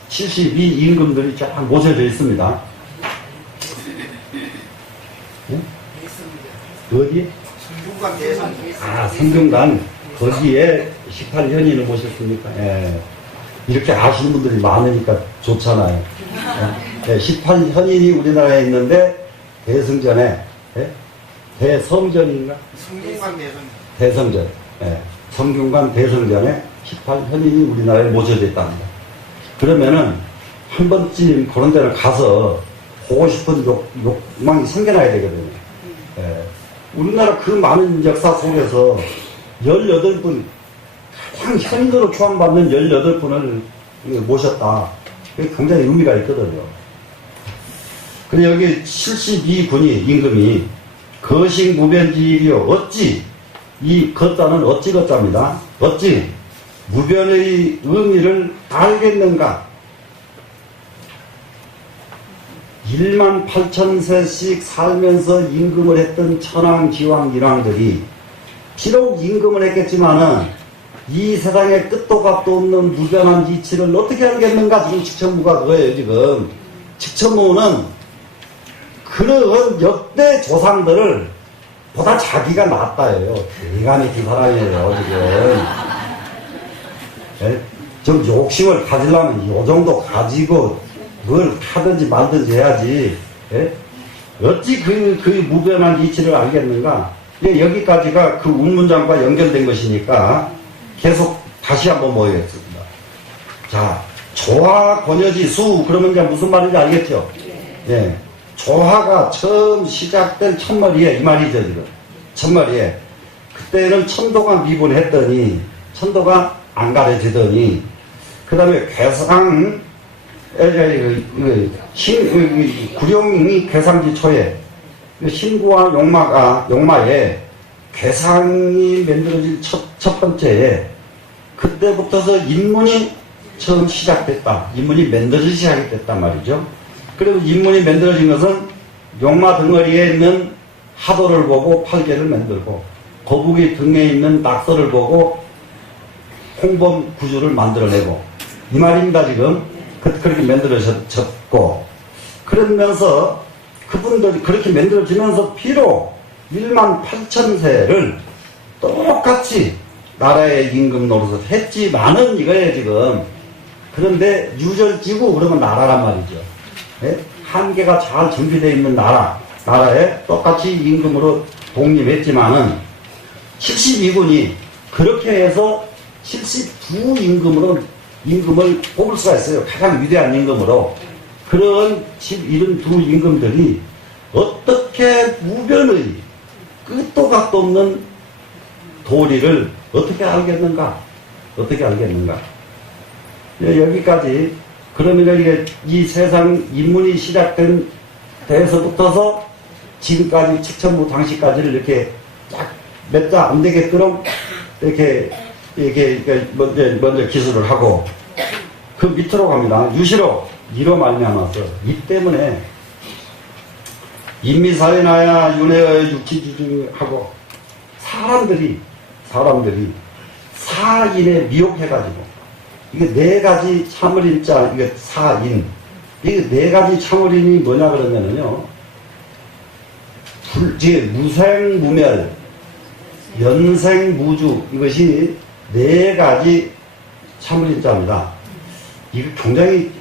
72 임금들이 쫙 모셔져 있습니다. 네? 어디? 성균관 대성. 성균관. 거기에 18현인을 모셨습니까? 이렇게 아시는 분들이 많으니까 좋잖아요. 18현인이 우리나라에 있는데 대성전에 대성전인가? 성균관 대성. 대성전. 성균관 대성전에 18현인이 우리나라에 모셔져 있답니다. 그러면은 한 번쯤 그런 데를 가서 보고 싶은 욕망이 생겨나야 되거든요. 우리나라 그 많은 역사 속에서 18분, 가장 현인으로 추앙받는 18분을 모셨다. 그게 굉장히 의미가 있거든요. 근데 여기 72군이, 임금이, 거식 무변지리요. 어찌, 이 거자는 어찌 거자입니다. 어찌, 무변의 의미를 알겠는가? 18,000세씩 살면서 임금을 했던 천황, 지왕, 일왕들이 비록 임금을 했겠지만은 이 세상에 끝도 값도 없는 무변한 이치를 어떻게 알겠는가? 지금 직천무가 그거예요, 지금. 직천무는 그런 역대 조상들을 보다 자기가 낫다예요. 대간의 그 사람이에요, 지금. 좀 욕심을 가지려면 이 정도 가지고 뭘 하든지 말든지 해야지. 어찌 그 무변한 이치를 알겠는가? 여기까지가 그 운문장과 연결된 것이니까 계속 다시 한번 모여겠습니다. 자, 조화 권여지 수 그러면 이제 무슨 말인지 알겠죠? 조화가 처음 시작된 첫머리에 이 말이죠, 지금. 첫머리에. 그때는 천도가 미분했더니 천도가 안 가려지더니 그 다음에 괴상 구룡이 괴상지 초에 신구와 용마에 괴상이 만들어진 첫 번째에 그때부터서 인문이 처음 시작됐다. 인문이 만들어지기 시작됐단 말이죠. 그리고 인문이 만들어진 것은 용마 덩어리에 있는 하도를 보고 팔개를 만들고 거북이 등에 있는 낙서를 보고 홍범 구주를 만들어내고 이 말입니다. 지금 그렇게 만들어졌고 그러면서 그분들이 그렇게 만들어지면서 비록 18,000세를 똑같이 나라의 임금 노릇을 했지만은 이거예요, 지금. 그런데 유절지구 그러면 나라란 말이죠. 한계가 잘 정비되어 있는 나라에 똑같이 임금으로 독립했지만은 72군이 그렇게 해서 72 임금을 뽑을 수가 있어요. 가장 위대한 임금으로. 그런 72 임금들이 어떻게 무변의 끝도 값도 없는 도리를 어떻게 알겠는가? 어떻게 알겠는가? 여기까지. 그러면 이게 이 세상 인문이 시작된 데에서부터서 지금까지 직천무 당시까지를 이렇게 딱 몇 자 안 되게끔 이렇게 먼저 기술을 하고 그 밑으로 갑니다. 유시로 이로 말미암아서 이 때문에 인미사회나야 윤회의 육치주중하고 사람들이 사인에 미혹해가지고 이게 네 가지 참을인자, 이게 사인. 이게 네 가지 참을인이 뭐냐 그러면은요, 무생무멸, 연생무주, 이것이 네 가지 참을인자입니다. 이거 굉장히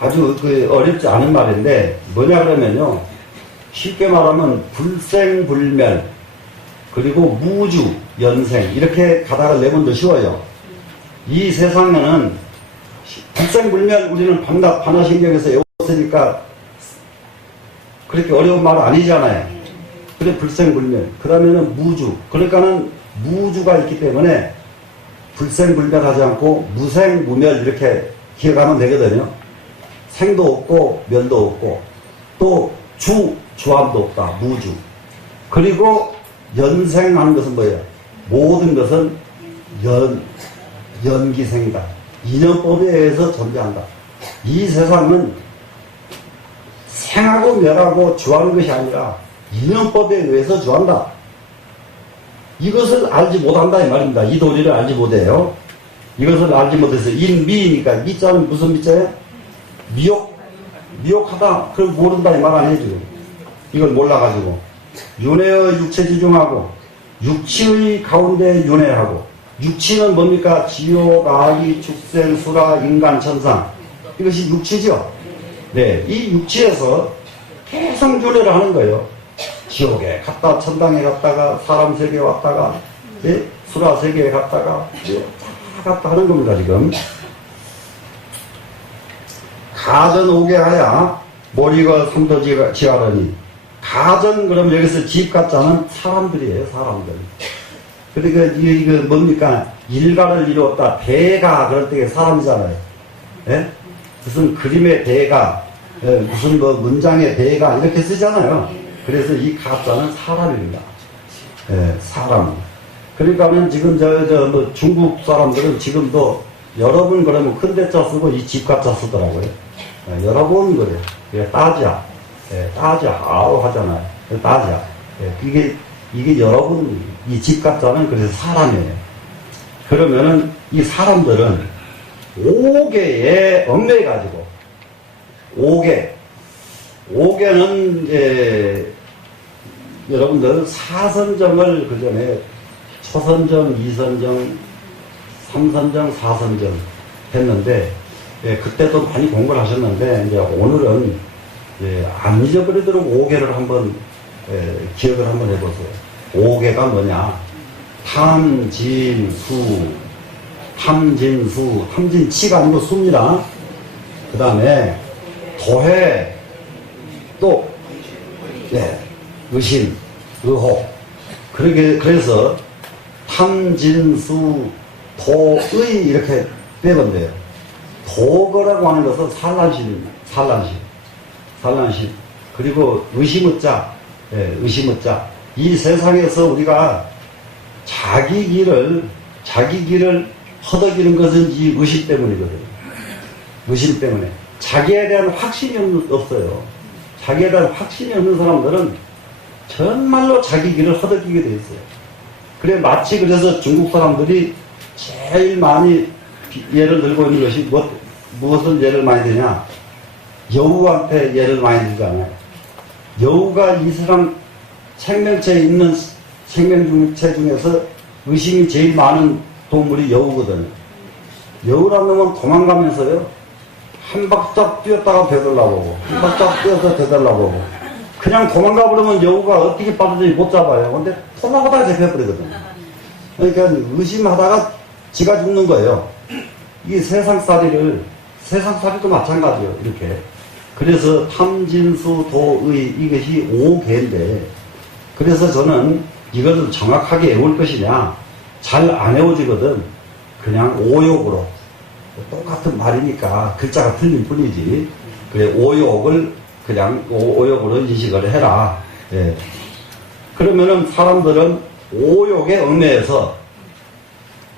아주 어렵지 않은 말인데, 뭐냐 그러면요, 쉽게 말하면 불생불멸, 그리고 무주, 연생, 이렇게 가닥을 내면 더 쉬워요. 이 세상에는 불생불멸, 우리는 반야신경에서 외웠으니까 그렇게 어려운 말 아니잖아요. 그래, 불생불멸. 그 다음에는 무주. 그러니까는 무주가 있기 때문에 불생불멸하지 않고 무생무멸 이렇게 기억하면 되거든요. 생도 없고 멸도 없고 또 주함도 없다. 무주. 그리고 연생하는 것은 뭐예요? 모든 것은 연기생이다. 인연법에 의해서 존재한다. 이 세상은 생하고 멸하고 주하는 것이 아니라 인연법에 의해서 주한다. 이것을 알지 못한다 이 말입니다. 이 도리를 알지 못해요. 이것을 알지 못해서 인미니까 미자는 무슨 미자예요? 미혹하다. 그걸 모른다 이 말 아니에요 지금. 이걸 몰라가지고 윤회의 육체지중하고 육치의 가운데 윤회하고, 육치는 뭡니까? 지옥, 아기, 축생, 수라, 인간, 천상. 이것이 육치죠. 네, 이 육치에서 계속 윤회를 하는 거예요. 지옥에 갔다, 천당에 갔다가, 사람 세계에 왔다가, 예? 수라 세계에 갔다가, 예? 다 갔다 하는 겁니다, 지금. 가전 오게 하야, 머리가 손도 지하러니. 가전, 그럼 여기서 집 같자는 사람들이에요, 사람들. 그러니까, 이거 뭡니까? 일가를 이루었다. 대가, 그럴 때 사람이잖아요. 예? 무슨 그림의 대가, 예, 무슨 뭐 문장의 대가, 이렇게 쓰잖아요. 그래서 이 가자는 사람입니다. 예, 사람. 그러니까는 지금 뭐 중국 사람들은 지금도 여러 번 그러면 큰 대자 쓰고 이 집 가자 쓰더라고요. 예, 여러 번 그래요. 예, 따자. 예, 따자. 아우 하잖아요. 따자. 예, 이게 여러 번, 이 집 가자는 그래서 사람이에요. 그러면은 이 사람들은 5개의 얽매가지고, 5개는 이제 여러분들 사선정을 그 전에 초선정, 이선정, 삼선정, 사선정 했는데, 예, 그때도 많이 공부를 하셨는데, 이제 오늘은 예, 안 잊어버리도록 5개를 한번 기억을 한번 해보세요. 5개가 뭐냐? 탐진수, 탐진치가 아니고 수입니다. 그 다음에 도해, 또 예, 의심, 의혹. 그래서 탐진수, 도의 이렇게 빼면 돼요. 도거라고 하는 것은 산란심입니다. 산란심. 그리고 의심의 자, 예, 의심의 자. 이 세상에서 우리가 자기 길을 허덕이는 것은 이 의심 때문이거든요. 의심 때문에. 자기에 대한 확신이 없어요. 자기에 대한 확신이 없는 사람들은 정말로 자기 길을 허덕이게 돼 있어요. 그래, 마치 그래서 중국 사람들이 제일 많이 예를 들고 있는 것이 무엇을 예를 많이 드냐? 여우한테 예를 많이 들잖아요. 여우가 이 세상 생명체에 있는 생명체 중에서 의심이 제일 많은 동물이 여우거든요. 여우라는 놈은 도망가면서요, 한 박자 뛰었다가 되돌아보고, 한 박자 뛰어서 되돌아보고, 그냥 도망가 버리면 여우가 어떻게 빠르든지 못 잡아요. 근데 토나보다 잡혀버리거든요. 그러니까 의심하다가 지가 죽는 거예요. 이 세상살이도 마찬가지예요. 이렇게. 그래서 탐진수 도의 이것이 5개인데, 그래서 저는 이것을 정확하게 외울 것이냐, 잘 안 외워지거든. 그냥 오욕으로. 똑같은 말이니까 글자가 틀릴 뿐이지. 그래, 오욕을 그냥 오욕으로 인식을 해라. 예. 그러면은 사람들은 오욕에 얽매여서,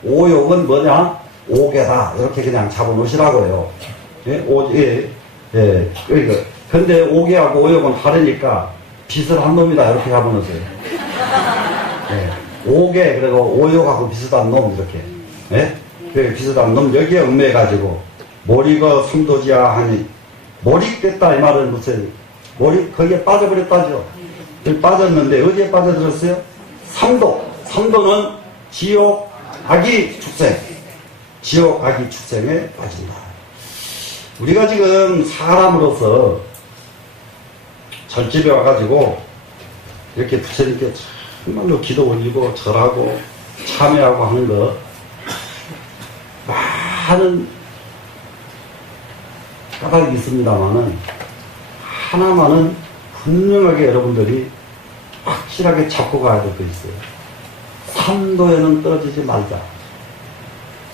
오욕은 뭐냐? 5개다. 이렇게 그냥 잡아놓으시라고요. 예, 예. 그러니까. 근데 5개하고 오욕은 다르니까 비슷한 놈이다. 이렇게 잡아놓으세요. 예. 5개, 그리고 오욕하고 비슷한 놈, 이렇게. 예? 그 비슷한 놈 여기에 얽매가지고 몰익어 삼도지야 하니 몰익됐다 이 말은 무슨 몰익 거기에 빠져버렸다죠. 여기 빠졌는데 어디에 빠져들었어요? 삼도는 지옥 악이 축생, 지옥 악이 축생에 빠진다. 우리가 지금 사람으로서 절집에 와가지고 이렇게 부처님께 정말로 기도 올리고 절하고 참여하고 하는 거 많은 까닭이 있습니다만은 하나만은 분명하게 여러분들이 확실하게 잡고 가야 될 거 있어요. 삼도에는 떨어지지 말자.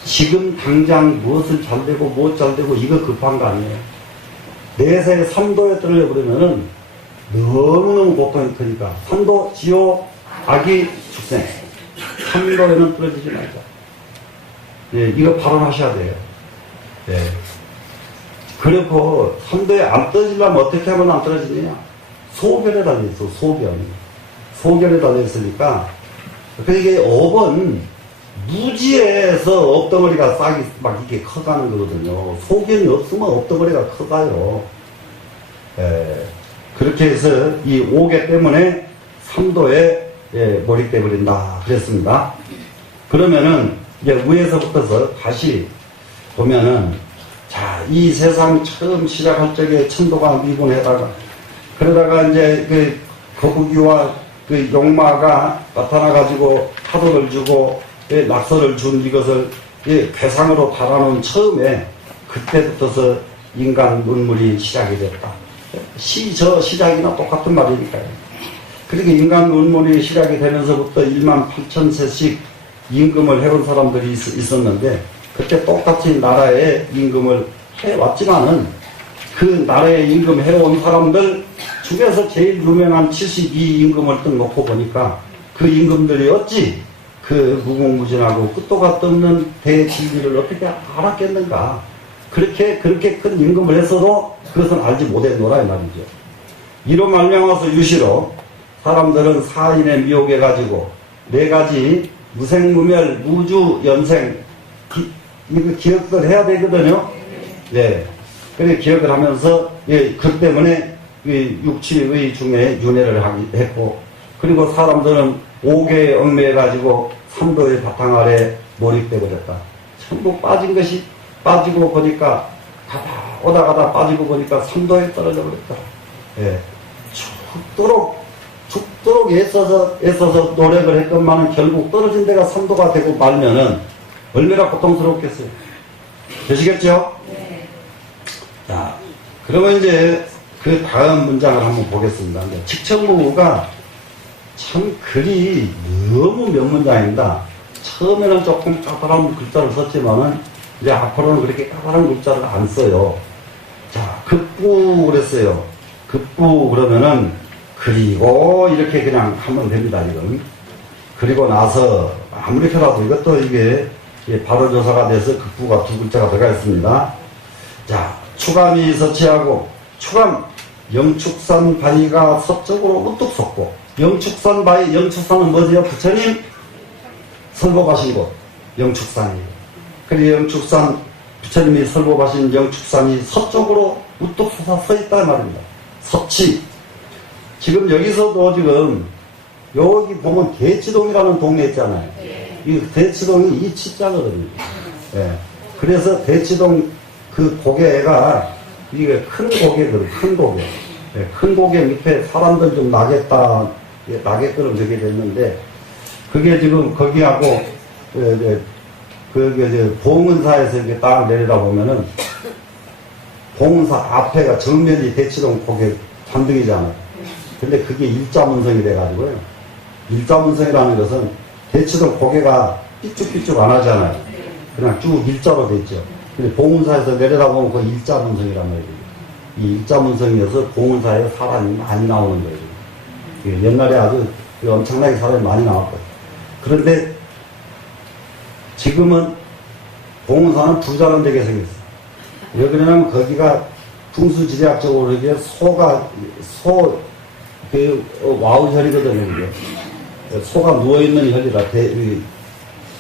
지금 당장 무엇을 잘되고 무엇 잘되고 이거 급한 거 아니에요. 내세 삼도에 떨어져버리면은 너무너무 고통이 크니까 삼도 지옥 악이 축생, 삼도에는 떨어지지 말자. 예, 이거 발언하셔야 돼요. 예. 그렇고 삼도에 안 떨어지려면 어떻게 하면 안 떨어지느냐? 소결에 달려있어. 소결에 달려있으니까 그게 업은 무지에서 업덩어리가 싹이 막 이렇게 커가는 거거든요. 소견이 없으면 업덩어리가 커가요. 예. 그렇게 해서 이 오개 때문에 삼도에 몰입돼 버린다 그랬습니다. 그러면은 이제 위에서부터서 다시 보면은 자, 이 세상 처음 시작할 적에 천도가 미분해다가 그러다가 이제 그 거북이와 그 용마가 나타나가지고 파도를 주고 낙서를 준 이것을 괴상으로 달아놓은 처음에 그때부터서 인간 눈물이 시작이 됐다. 저 시작이나 똑같은 말이니까요. 그렇게 인간 눈물이 시작이 되면서부터 18,000세씩 임금을 해온 사람들이 있었는데 그때 똑같이 나라에 임금을 해왔지만은 그 나라에 임금 해온 사람들 중에서 제일 유명한 72 임금을 딱 놓고 보니까 그 임금들이 어찌 그 무궁무진하고 끝도 gat도 없는 대진리를 어떻게 알았겠는가. 그렇게 큰 임금을 했어도 그것은 알지 못했노라 이 말이죠. 이로 말미암아서 유시로 사람들은 사인의 미혹에 가지고 네 가지 무생무멸 무주 연생 이거 기억들 해야 되거든요. 예. 그래 기억을 하면서 그 때문에 육치의 중에 윤회를 했고 그리고 사람들은 오개에 얽매여 가지고 삼도의 바탕 아래 몰입돼 버렸다. 전부 빠진 것이 빠지고 보니까 오다 가다 빠지고 보니까 삼도에 떨어져 버렸다. 예. 죽도록 애써서 노력을 했건만은 결국 떨어진 데가 삼도가 되고 말면은 얼마나 고통스럽겠어요. 되시겠죠? 네. 자, 그러면 이제 그 다음 문장을 한번 보겠습니다. 직천무가 참 글이 너무 몇 문장입니다. 처음에는 조금 까다로운 글자를 썼지만은 이제 앞으로는 그렇게 까다로운 글자를 안 써요. 자, 급부 그랬어요. 급부 그러면은 그리고 이렇게 그냥 하면 됩니다, 이건. 그리고 나서 아무리 펴라도 이것도 이게 바로 조사가 돼서 급부가 두 글자가 들어가 있습니다. 자, 추감이 서치하고 추감 영축산 바위가 서쪽으로 우뚝 솟고 영축산 바위 영축산은 뭐지요? 부처님 설법하신 곳 영축산이에요. 그리고 영축산 부처님이 설법하신 영축산이 서쪽으로 우뚝 솟아 서 있단 말입니다. 서치. 지금 여기서도 지금 여기 보면 대치동이라는 동네 있잖아요. 이 대치동이 이 치자거든요. 예. 그래서 대치동 그 고개가 이게 큰 고개거든요. 큰 고개. 예. 큰 고개 밑에 사람들 좀 나겠다, 나게끔 저게 됐는데 그게 지금 거기하고 봉은사에서 이렇게 딱 내려다 보면은 봉은사 앞에가 정면이 대치동 고개 잔등이잖아요. 근데 그게 일자문성이 돼가지고요. 일자문성이라는 것은 대치동 고개가 삐쭉삐쭉 안 하잖아요. 그냥 쭉 일자로 돼 있죠. 근데 봉은사에서 내려다보면 그 일자문성이란 말이에요. 이 일자문성이어서 봉은사에 사람이 많이 나오는 거예요. 옛날에 아주 엄청나게 사람이 많이 나왔거든요. 그런데 지금은 봉은사는 부자는 되게 생겼어요. 왜 그러냐면 거기가 풍수지리학적으로 이게 와우혈이거든요. 이게. 소가 누워있는 혈이라,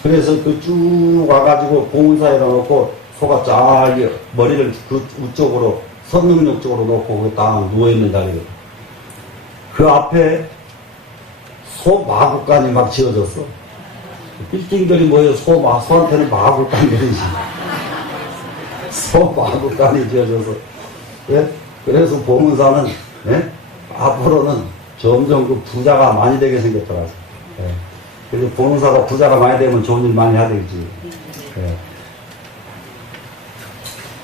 그래서 그 쭉 와가지고 봉사에다 놓고 소가 쫙 머리를 그 우쪽으로 선릉역 쪽으로 놓고 딱 누워있는 자리거든. 그 앞에 소 마구간이 막 지어졌어. 빌딩들이 모여 소한테는 마구간 내리지. 소 마구간이 지어져서. 예? 그래서 보문사는, 예? 앞으로는 점점 그 부자가 많이 되게 생겼더라고요. 예. 그래서 보문사가 부자가 많이 되면 좋은 일 많이 해야 되겠지. 예.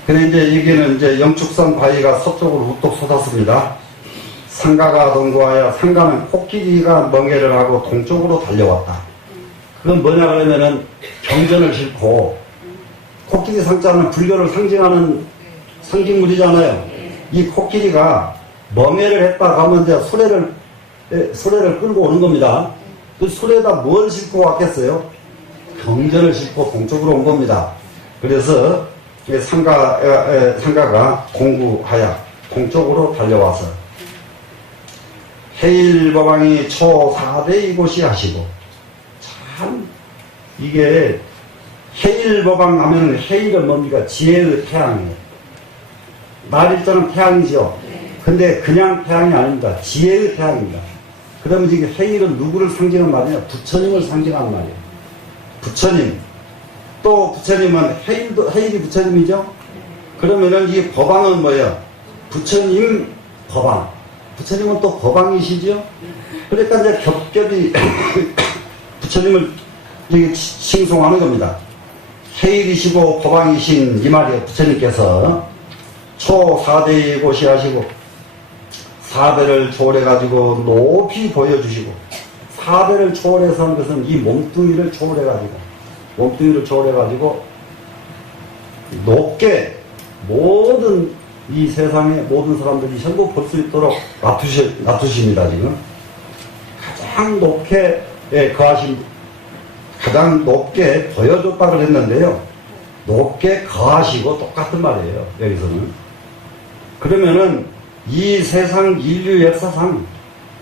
그래, 이제 여기는 이제 영축산 바위가 서쪽으로 우뚝 솟았습니다. 상가가 동거하여 상가는 코끼리가 멍해를 하고 동쪽으로 달려왔다. 그건 뭐냐 그러면은 경전을 싣고 코끼리 상자는 불교를 상징하는 상징물이잖아요. 이 코끼리가 멍해를 했다 가면 이제 수레를 끌고 오는 겁니다. 그 수레에다 뭘 싣고 왔겠어요? 경전을 싣고 동쪽으로 온 겁니다. 그래서 상가가 공구하여 동쪽으로 달려와서 해일법왕이 초4대 이곳이 하시고, 참 이게 해일법왕 하면 해일은 뭡니까? 지혜의 태양이에요. 날일자는 태양이죠. 근데 그냥 태양이 아닙니다. 지혜의 태양입니다. 그러면 이게 해일은 누구를 상징하는 말이냐? 부처님을 상징하는 말이에요. 부처님. 또 부처님은 해일이 부처님이죠? 그러면은 이 법왕은 뭐예요? 부처님 법왕. 부처님은 또 법왕이시죠? 그러니까 이제 겹겹이 부처님을 칭송하는 겁니다. 해일이시고 법왕이신 이 말이에요. 부처님께서 초4대의 곳이 하시고 4배를 초월해가지고 높이 보여주시고, 4배를 초월해서 한 것은 이 몸뚱이를 초월해가지고 높게 모든 이 세상의 모든 사람들이 전부 볼 수 있도록 놔두십니다. 지금 가장 높게 가장 높게 보여줬다 그랬는데요. 높게 거하시고 똑같은 말이에요. 여기서는. 그러면은 이 세상 인류 역사상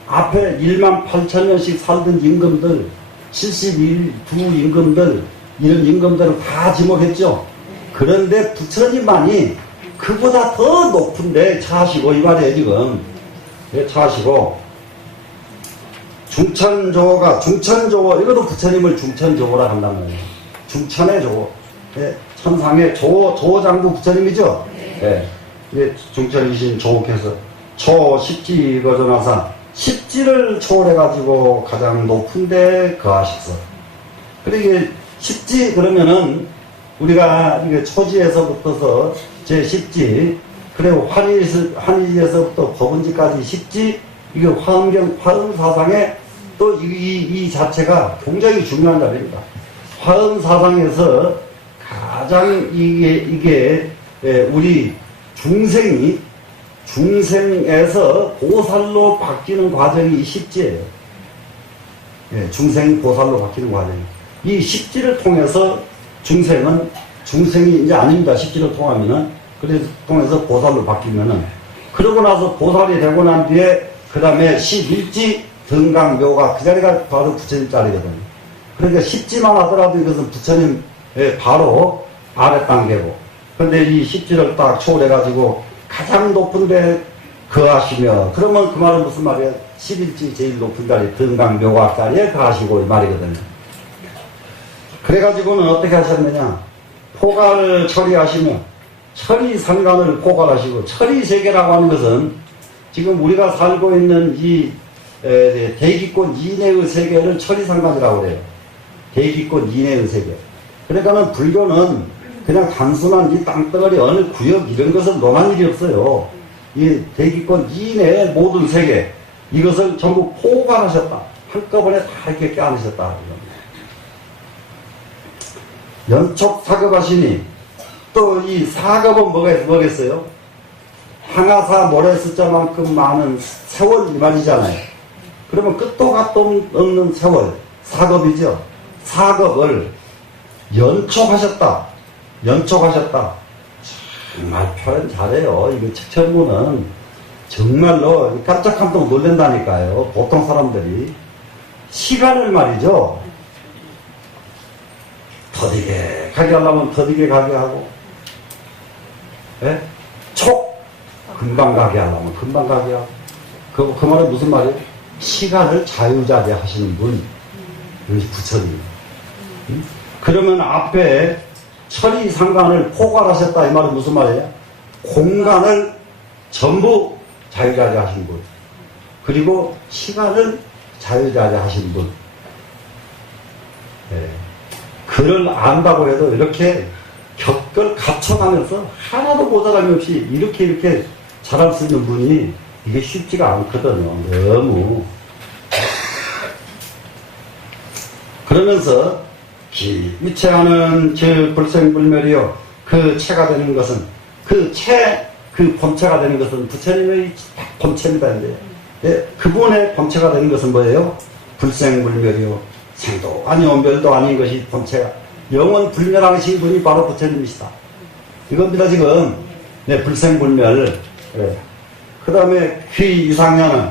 앞에 18,000년씩 살던 임금들, 72 임금들, 이런 임금들은 다 지목했죠. 그런데 부처님만이 그보다 더 높은데 처하시고, 이 말이에요, 지금. 처하시고, 중천조어, 이것도 부처님을 중천조어라 한단 말이에요. 중천의 조어. 예, 천상의 조장부 부처님이죠? 예. 예, 중천이신 조옥해서 초10지 거전하사 10지를 초월해가지고 가장 높은데 거하셨어. 그러니까 10지 그러면은 우리가 이게 초지에서부터서 제10지, 그리고 환희에서부터 법은지까지 10지, 이게 화엄사상에 또 이 자체가 굉장히 중요한 자리입니다. 화엄사상에서 가장 이게 우리 중생에서 보살로 바뀌는 과정이 이 10지예요. 예, 중생이 보살로 바뀌는 과정이. 이 10지를 통해서 중생이 이제 아닙니다. 10지를 통하면은. 그래서 통해서 보살로 바뀌면은. 그러고 나서 보살이 되고 난 뒤에, 그 다음에 11지 등강묘가 그 자리가 바로 부처님 자리거든요. 그러니까 10지만 하더라도 이것은 부처님 바로 아래 단계고. 근데 이 10지를 딱 초월해가지고 가장 높은 데 거하시며, 그러면 그 말은 무슨 말이에요? 11지 제일 높은 자리, 등강묘가 자리에 거하시고 이 말이거든요. 그래가지고는 어떻게 하셨느냐? 포괄을 처리하시며, 처리상간을 포괄하시고, 처리세계라고 하는 것은 지금 우리가 살고 있는 이 대기권 이내의 세계를 처리상간이라고 그래요. 대기권 이내의 세계. 그러니까는 불교는 그냥 단순한 이 땅덩어리 어느 구역 이런 것을 논한 일이 없어요. 이 대기권 이내의 모든 세계, 이것을 전부 포괄하셨다. 한꺼번에 다 이렇게 껴안으셨다. 연촉 사급하시니, 또 이 사급은 뭐겠어요? 항아사 모래 숫자만큼 많은 세월 이 말이잖아요. 그러면 끝도 갓도 없는 세월, 사급이죠. 사급을 연촉하셨다. 정말 표현 잘해요. 이거 책천부는 정말로 깜짝깜짝 놀란다니까요. 보통 사람들이. 시간을 말이죠. 가게 하려면 더디게 가게 하고, 예? 촉! 금방 가게 하려면 금방 가게 하고. 그 말은 무슨 말이에요? 시간을 자유자재 하시는 분, 이것이 부처님. 그러면 앞에 처리 상관을 포괄하셨다 이 말은 무슨 말이에요? 공간을 전부 자유자재 하신 분, 그리고 시간을 자유자재 하신 분. 예. 그를 안다고 해도 이렇게 격걸 갖춰가면서 하나도 모자람이 없이 이렇게 잘할 수 있는 분이 이게 쉽지가 않거든요. 너무. 그러면서 위체하는 저 불생불멸이요. 그 체가 되는 것은 그 본체가 되는 것은 부처님의 본체입니다. 예, 그분의 본체가 되는 것은 뭐예요? 불생불멸이요. 생도 아니요 멸도 아닌 것이 본체가 영원 불멸하신 분이 바로 부처님이시다. 이겁니다 지금. 네, 불생불멸. 예. 그 다음에 귀 이상현은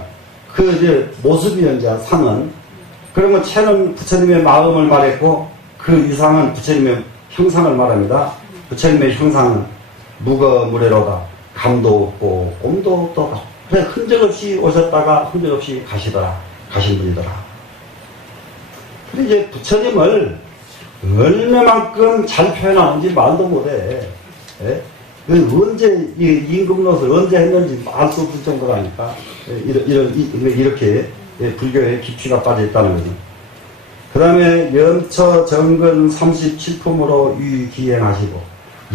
그 이제 모습이 현재 상은, 그러면 체는 부처님의 마음을 말했고 그 이상은 부처님의 형상을 말합니다. 부처님의 형상은 무거무례로다. 감도 없고 옴도 없도다. 그냥 흔적 없이 오셨다가 흔적 없이 가신 분이더라. 근데 이제 부처님을 얼마만큼 잘 표현하는지 말도 못해. 예? 언제 이 임금노릇을 언제 했는지 알 수 없을 정도라니까. 이렇게 불교에 깊이가 빠져 있다는 거죠. 그 다음에 염처 정근 37품으로 유기행하시고,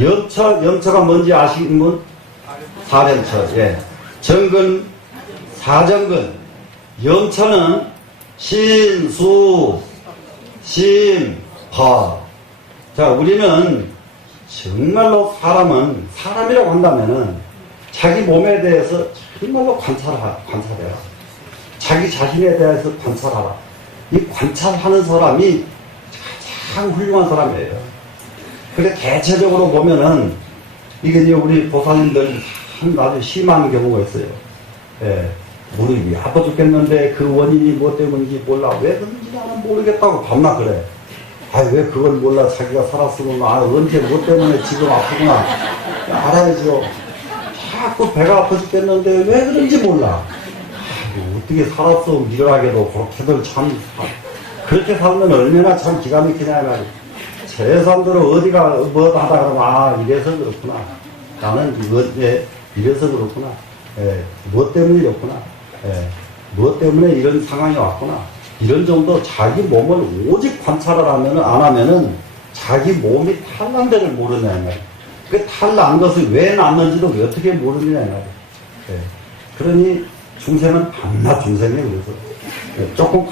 염처가 뭔지 아시는 분? 사련처. 예. 정근, 사정근. 염처는 신수, 심, 파. 자, 우리는 정말로 사람이라고 한다면은 자기 몸에 대해서 정말로 관찰해라. 자기 자신에 대해서 관찰하라. 이 관찰하는 사람이 가장 훌륭한 사람이에요. 근데 대체적으로 보면은 이게 이제 우리 보살님들 아주 심한 경우가 있어요. 예. 무릎이 아파 죽겠는데 그 원인이 뭐 때문인지 몰라. 왜 그런지 나는 모르겠다고 밤낮 그래. 왜 그걸 몰라. 자기가 살았으면 언제 뭐 때문에 지금 아프구나 알아야죠. 자꾸 배가 아파 죽겠는데 왜 그런지 몰라. 어떻게 살았어. 미련하게도 그렇게들 참 그렇게 살면 얼마나 참 기가 막히냐 말이야. 제 사람들은 어디가 뭐 하다 그러면 이래서 그렇구나. 나는 이래서 그렇구나. 뭐 때문에 이렇구나. 뭐 때문에 이런 상황이 왔구나. 이런 정도 자기 몸을 오직 관찰을 안 하면은 자기 몸이 탈난 데를 모르냐 말이야. 그 탈난 것을 왜 났는지도 어떻게 모르느냐 말이야. 그러니 중생은 밤낮 중생이에요. 그래서 조금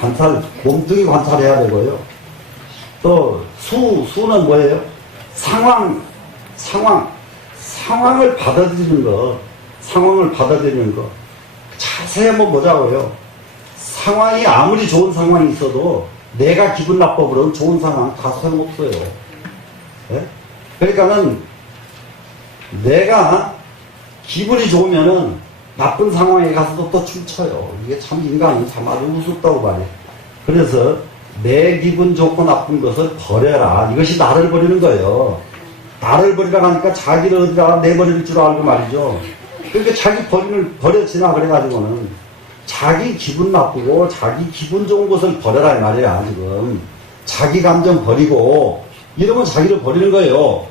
몸뚱이 관찰해야 되고요. 또 수는 뭐예요? 상황을 받아들이는 거. 자세히 한번 보자고요. 상황이 아무리 좋은 상황이 있어도 내가 기분 나빠 그러면 좋은 상황 다 소용없어요. 예? 그러니까는 내가 기분이 좋으면은 나쁜 상황에 가서도 또 춤춰요. 이게 참 인간은 참 아주 우습다고 말이에요. 그래서 내 기분 좋고 나쁜 것을 버려라. 이것이 나를 버리는 거예요. 나를 버리라 하니까 자기를 어디다가 내버릴 줄 알고 말이죠. 그러니까 자기 버려지나 그래가지고는 자기 기분 나쁘고 자기 기분 좋은 것을 버려라 이 말이야. 지금 자기 감정 버리고 이러면 자기를 버리는 거예요.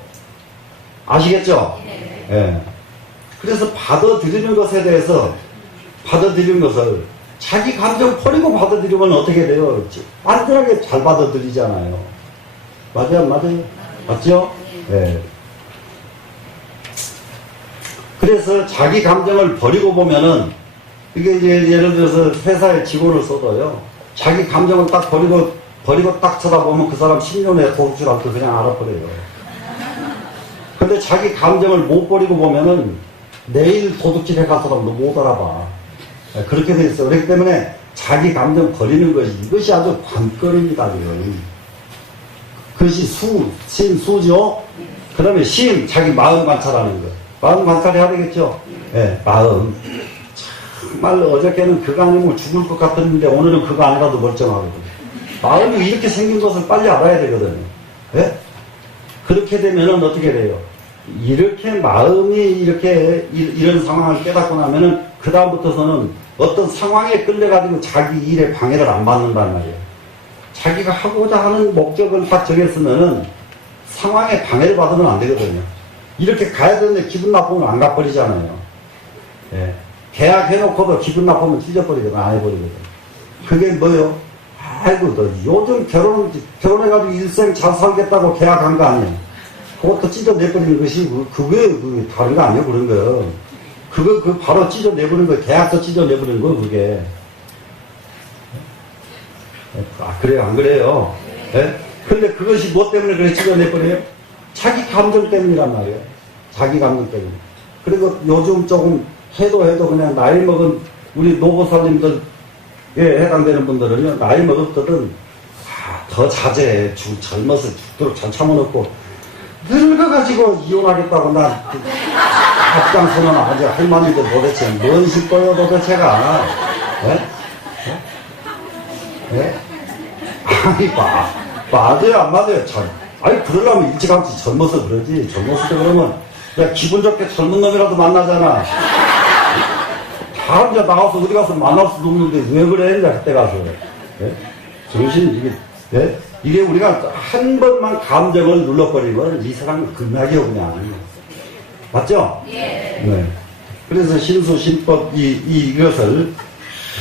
아시겠죠? 예. 그래서 받아들이는 것에 대해서 받아들이는 것을 자기 감정 버리고 받아들이면 어떻게 돼요? 안전하게 잘 받아들이잖아요. 맞아요? 맞죠? 예. 그래서 자기 감정을 버리고 보면은 이게 이제 예를 들어서 회사에 직원을 써도요. 자기 감정을 딱 버리고 딱 쳐다보면 그 사람 10년에 도둑질 할 때 그냥 알아버려요. 근데 자기 감정을 못 버리고 보면은 내일 도둑질 해갈 사람도 못 알아봐. 그렇게 돼 있어요. 그렇기 때문에 자기 감정 버리는 것이 이것이 아주 관건입니다. 그것이 수죠. 그 다음에 심, 자기 마음 관찰하는 거. 마음 관찰해야 되겠죠? 예, 마음. 정말 어저께는 그거 아니면 죽을 것 같았는데 오늘은 그거 아니라도 멀쩡하거든요. 마음이 이렇게 생긴 것을 빨리 알아야 되거든요. 예? 그렇게 되면은 어떻게 돼요? 이렇게 마음이 이렇게 이런 상황을 깨닫고 나면은 그다음부터서는 어떤 상황에 끌려가지고 자기 일에 방해를 안 받는단 말이에요. 자기가 하고자 하는 목적을 딱 정했으면은 상황에 방해를 받으면 안 되거든요. 이렇게 가야 되는데 기분 나쁘면 안 가버리잖아요. 예. 계약해놓고도 기분 나쁘면 찢어버리거든, 안 해버리거든. 그게 뭐요? 아이고, 너 요즘 결혼해가지고 일생 잘 살겠다고 계약한 거 아니에요? 그것도 찢어내버리는 것이, 그게 다른 거 아니에요, 그런 거. 그거 바로 찢어내버리는 거, 계약서 찢어내버리는 거, 그게. 아, 그래요, 안 그래요? 예? 근데 그것이 뭐 때문에 그래 찢어내버려요? 자기 감정 때문이란 말이에요. 자기 감정 때문에. 그리고 요즘 조금 해도 그냥 나이 먹은 우리 노보살님들에 해당되는 분들은요, 나이 먹었거든. 더 자제해. 젊어서 죽도록 잘 참아놓고, 늙어가지고 이혼하겠다고 나 앞장서는 아주 할머니들 도대체 뭔 싶어요, 도대체가. 예? 예? 아니, 맞아요, 안 맞아요? 아니, 그러려면 일찌감치 젊어서 그러지. 젊었을 때 그러면, 야, 기분 좋게 젊은 놈이라도 만나잖아. 다른 데 나가서 어디 가서 만날 수도 없는데 왜 그래? 이제 그때 가서. 예? 정신, 예? 이게 우리가 한 번만 감정을 눌러버리면 이 세상은 극락이요, 그냥. 맞죠? 예. 네. 그래서 신수신법, 이것을,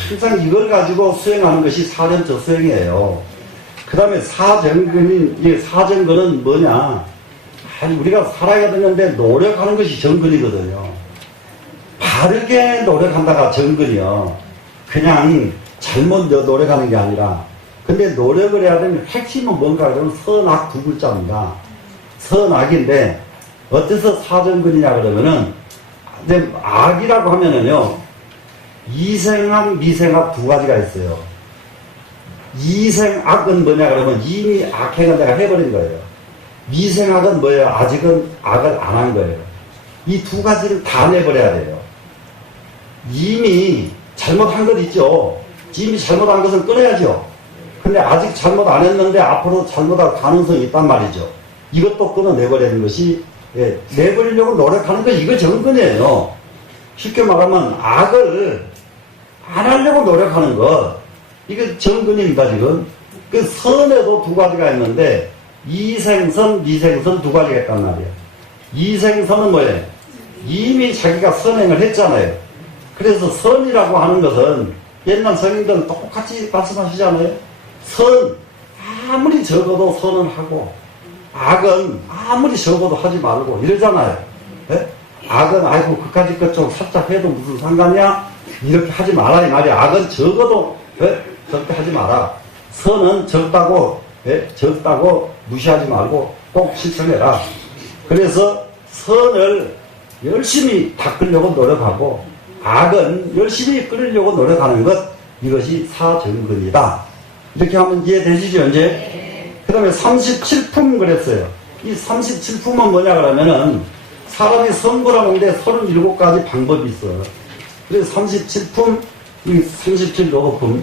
항상 이걸 가지고 수행하는 것이 사전처 수행이에요. 그 다음에 사정근은 뭐냐? 아니, 우리가 살아야 되는데 노력하는 것이 정근이거든요. 바르게 노력한다가 정근이요. 그냥 잘못 노력하는 게 아니라. 근데 노력을 해야 되면 핵심은 뭔가 그러면 선악 두 글자입니다. 선악인데, 어때서 사정근이냐 그러면은, 근데 악이라고 하면은요, 이생악, 미생악 두 가지가 있어요. 이생악은 뭐냐 그러면 이미 악행을 내가 해버린 거예요. 미생악은 뭐예요? 아직은 악을 안 한 거예요. 이 두 가지를 다 내버려야 돼요. 이미 잘못한 것 있죠. 이미 잘못한 것은 끊어야죠. 근데 아직 잘못 안 했는데 앞으로 잘못할 가능성이 있단 말이죠. 이것도 끊어내버리는 것이, 예, 내버리려고 노력하는 것, 이거 정근이에요. 쉽게 말하면 악을 안 하려고 노력하는 것, 이거 정근입니다, 지금. 그 선에도 두 가지가 있는데, 이생선, 미생선 두 가지가 있단 말이에요. 이생선은 뭐예요? 이미 자기가 선행을 했잖아요. 그래서 선이라고 하는 것은 옛날 성인들은 똑같이 말씀하시잖아요. 선, 아무리 적어도 선은 하고, 악은 아무리 적어도 하지 말고, 이러잖아요. 네? 악은, 아이고, 그까짓 것 좀 살짝 해도 무슨 상관이야? 이렇게 하지 마라, 이 말이야. 악은 적어도, 네? 절대 하지 마라. 선은 적다고, 네? 적다고 무시하지 말고 꼭 실천해라. 그래서 선을 열심히 닦으려고 노력하고, 악은 열심히 끊으려고 노력하는 것, 이것이 사정근이다. 이렇게 하면 이해되시죠, 이제? 그 다음에 37품 그랬어요. 이 37품은 뭐냐 그러면은, 사람이 성불하는데 37가지 방법이 있어요. 그래서 37품, 이 37노고품,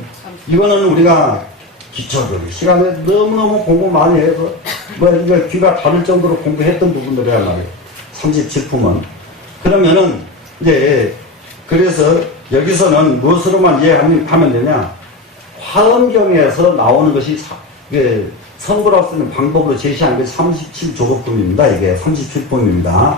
이거는 우리가 기초적인 시간에 너무너무 공부 많이 해서, 이거 귀가 다를 정도로 공부했던 부분들이란 말이에요. 37품은. 그러면은, 이제, 그래서 여기서는 무엇으로만 이해하면 되냐? 화엄경에서 나오는 것이 성불할 수 있는 방법으로 제시한 게 37조도품입니다. 이게 37품입니다.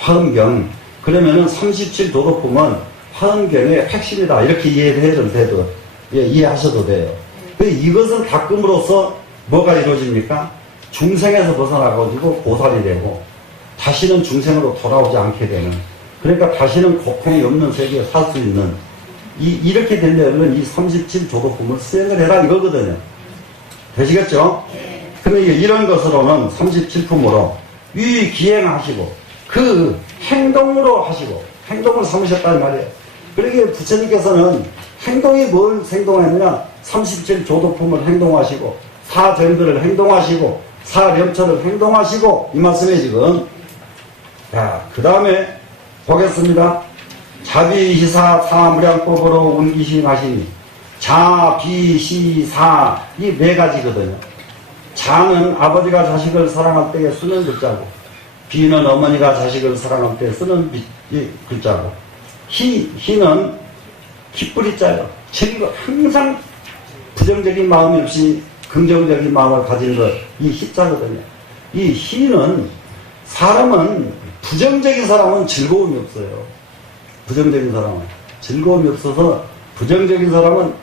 화엄경. 그러면은 37조도품은 화엄경의 핵심이다. 이렇게 이해해도 돼도, 예, 이해하셔도 돼요. 이것을 닦음으로써 뭐가 이루어집니까? 중생에서 벗어나가지고 보살이 되고, 다시는 중생으로 돌아오지 않게 되는, 그러니까 다시는 고통이 없는 세계에 살 수 있는, 이렇게 되려면 이 37조도품을 수행을 해라 이거거든요. 되시겠죠? 그러니까 이런 것으로는 37품으로 유의기행하시고, 그 행동으로 하시고, 행동을 삼으셨단 말이에요. 그러기에 부처님께서는 행동이 뭘 행동했느냐? 37조도품을 행동하시고, 사정들을 행동하시고, 사렴처를 행동하시고, 이 말씀에 지금. 자, 그 다음에 보겠습니다. 자비시사 사무량법으로 운기시하시니, 자비시사, 이 네 가지거든요. 자는 아버지가 자식을 사랑할 때에 쓰는 글자고, 비는 어머니가 자식을 사랑할 때 쓰는 글자고, 희는 기쁘리자예요. 항상 부정적인 마음이 없이 긍정적인 마음을 가진 것, 이 희자거든요. 이 희는 사람은, 부정적인 사람은 즐거움이 없어요. 부정적인 사람은 즐거움이 없어서, 부정적인 사람은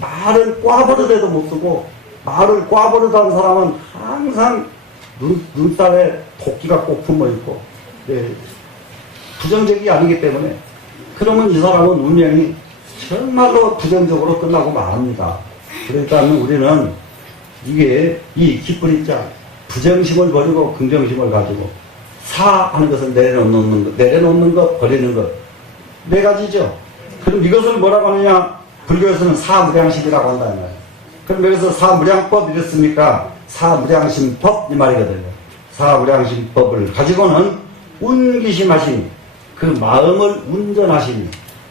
말을 꽈버릇해도 못 쓰고, 말을 꽈버릇한 사람은 항상 눈살에 토끼가 꼭 품어있고, 부정적이 아니기 때문에, 그러면 이 사람은 운명이 정말로 부정적으로 끝나고 말합니다. 그러니까 우리는 이게 이 기쁜 입장, 부정심을 버리고 긍정심을 가지고, 사하는 것은 내려놓는 것, 버리는 것, 네 가지죠. 그럼 이것을 뭐라고 하느냐? 불교에서는 사무량심이라고 한다, 이 말이에요. 그럼 여기서 사무량법 이랬습니까? 사무량심법 이 말이거든요. 사무량심법을 가지고는 운기심하심, 그 마음을 운전하심이,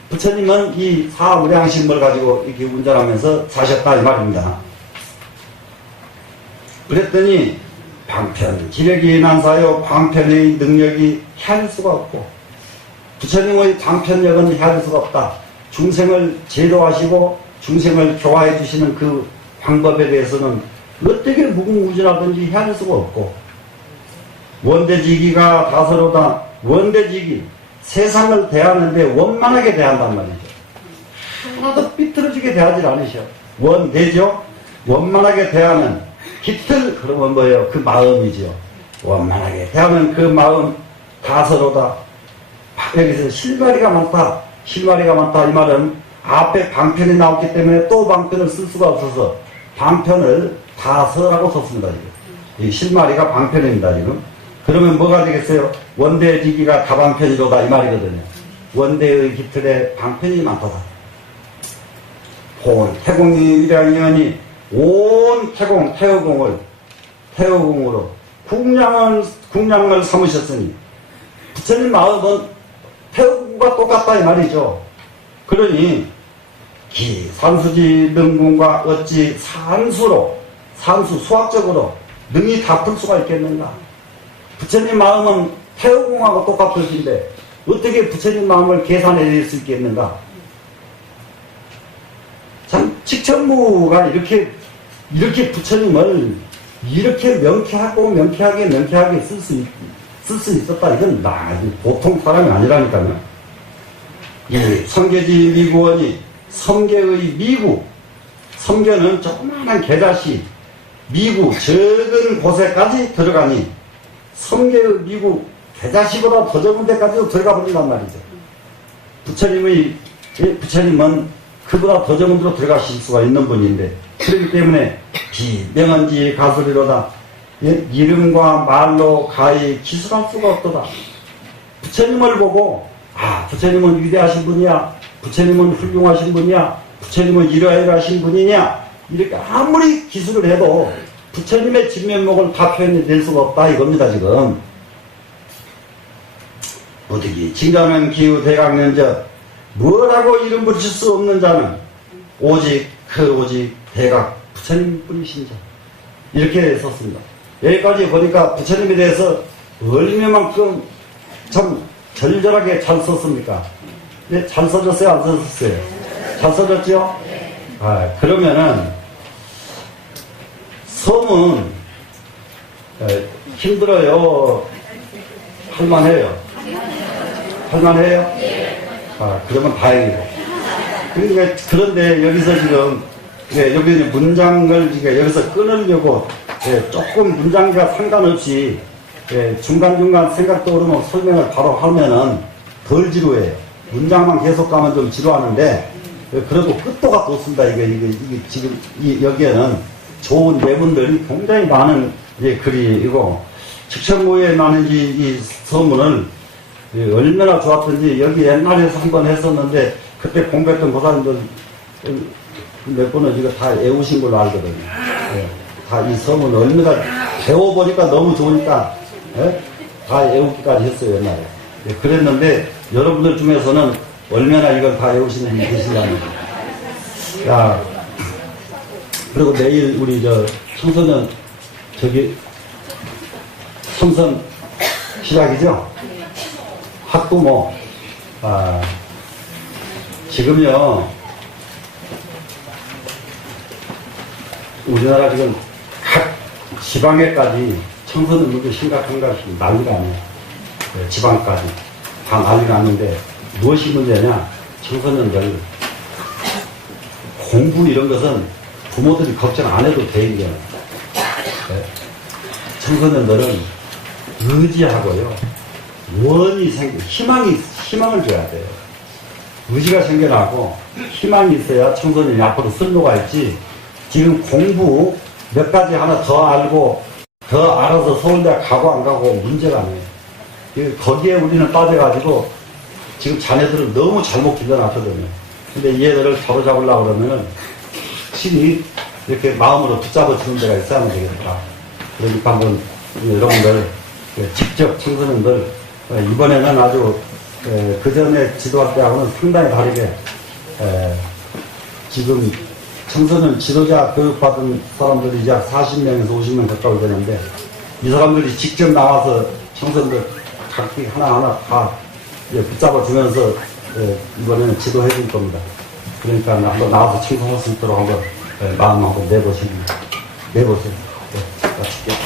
부처님은 이 사무량심을 가지고 이렇게 운전하면서 사셨다 이 말입니다. 그랬더니 방편, 기력이 난사요. 방편의 능력이 헤아릴 수가 없고, 부처님의 방편력은 헤아릴 수가 없다. 중생을 제도하시고 중생을 교화해 주시는 그 방법에 대해서는 어떻게 무궁무진하든지 헤아릴 수가 없고, 원대지기가 다서로다. 원대지기, 세상을 대하는데 원만하게 대한단 말이죠. 하나도 삐뚤어지게 대하지 않으셔. 원대죠. 원만하게 대하는, 깃틀 그러면 뭐예요? 그 마음이죠. 원만하게 대하는 그 마음, 다서로다. 여기서 실마리가 많다. 실마리가 많다 이 말은 앞에 방편이 나왔기 때문에 또 방편을 쓸 수가 없어서 방편을 다서라고 썼습니다. 지금. 이 실마리가 방편입니다. 지금. 그러면 뭐가 되겠어요? 원대지기가 다방편이로다 이 말이거든요. 원대의 깃틀에 방편이 많다. 본 태공이 위량이하니 온 태공, 태어공으로 궁량을 삼으셨으니, 부처님 마음은 태어공과 똑같다 이 말이죠. 그러니 산수지 능궁과 어찌 산수 수학적으로 능히 다 풀 수가 있겠는가? 부처님 마음은 태어공하고 똑같으신데 어떻게 부처님 마음을 계산해낼 수 있겠는가? 참 직천무가 이렇게 부처님을 이렇게 명쾌하게 쓸 수 있었다. 이건 보통 사람이 아니라니까요. 예, 성계지 미구원이 성계의 미구, 성계는 조그마한 계자시, 미구 적은 곳에까지 들어가니 성계의 미구 계자시보다 더 적은 데까지도 들어가 버린단 말이죠. 부처님은 그보다 더 적은 데로 들어가실 수가 있는 분인데, 그렇기 때문에 비명한지 가설이로다. 이름과 말로 가히 기술할 수가 없도다. 부처님을 보고 부처님은 위대하신 분이야, 부처님은 훌륭하신 분이야, 부처님은 이러이러하신 분이냐, 이렇게 아무리 기술을 해도 부처님의 진면목을 다 표현해낼 수가 없다 이겁니다. 지금 어떻게 진가는 기후 대각면적, 뭐라고 이름 붙일 수 없는 자는 오직 대각 부처님 뿐이신 자, 이렇게 썼습니다. 여기까지 보니까 부처님에 대해서 얼마만큼 참 절절하게 잘 썼습니까? 네, 잘 써졌어요? 안 써졌어요? 잘 써졌죠? 그러면은 섬은 힘들어요? 할만해요? 그러면 다행이고. 그런데 여기서 지금 여기 문장을 여기서 끊으려고 조금 문장과 상관없이 중간중간 생각 떠오르면 설명을 바로 하면은 덜 지루해요. 문장만 계속 가면 좀 지루하는데, 그래도 끝도 갖고 없습니다. 이게 지금 여기에는 좋은 예문들이 굉장히 많은 글이고, 직천무에 나는 이 서문을 얼마나 좋았던지, 여기 옛날에서 한번 했었는데 그때 공부했던 보살님들 몇 분은 이거 다 외우신 걸로 알거든요. 다 이 서문 얼마나 배워보니까 너무 좋으니까 다 외우기까지 했어요, 옛날에. 그랬는데 여러분들 중에서는 얼마나 이걸 다 외우시는 분이 계신다는 거예요. 그리고 내일 우리 청소년 저기 삼선 시작이죠? 학부모, 지금요, 우리나라 지금 각 지방에까지 청소년 문제 심각한 것이 난리가 아니에요. 지방까지 다 난리가 났는데 무엇이 문제냐? 청소년들 공부 이런 것은 부모들이 걱정 안 해도 되는 거예요. 청소년들은 의지하고요, 원이 희망을 줘야 돼요. 의지가 생겨나고 희망이 있어야 청소년이 앞으로 쓸모가 있지. 지금 공부 몇 가지 하나 더 알고 더 알아서 서울대 가고 안 가고 문제가 아니에요. 거기에 우리는 빠져가지고 지금 자네들은 너무 잘못 길러놨거든요. 근데 이 애들을 사로잡으려고 그러면은 확실히 이렇게 마음으로 붙잡아주는 데가 있어야 하면 되겠다. 그러니까 한번 여러분들 직접 청소년들 이번에는 아주 그 전에 지도할 때하고는 상당히 다르게 지금 청소년 지도자 교육받은 사람들이 이제 40명에서 50명 가까이 되는데 이 사람들이 직접 나와서 청소년들 각기 하나하나 다 붙잡아 주면서 이번에는 지도해 줄 겁니다. 그러니까 한번 나와서 청소할 수 있도록 한번 마음 한번 내보세요. 네, 마칠게요.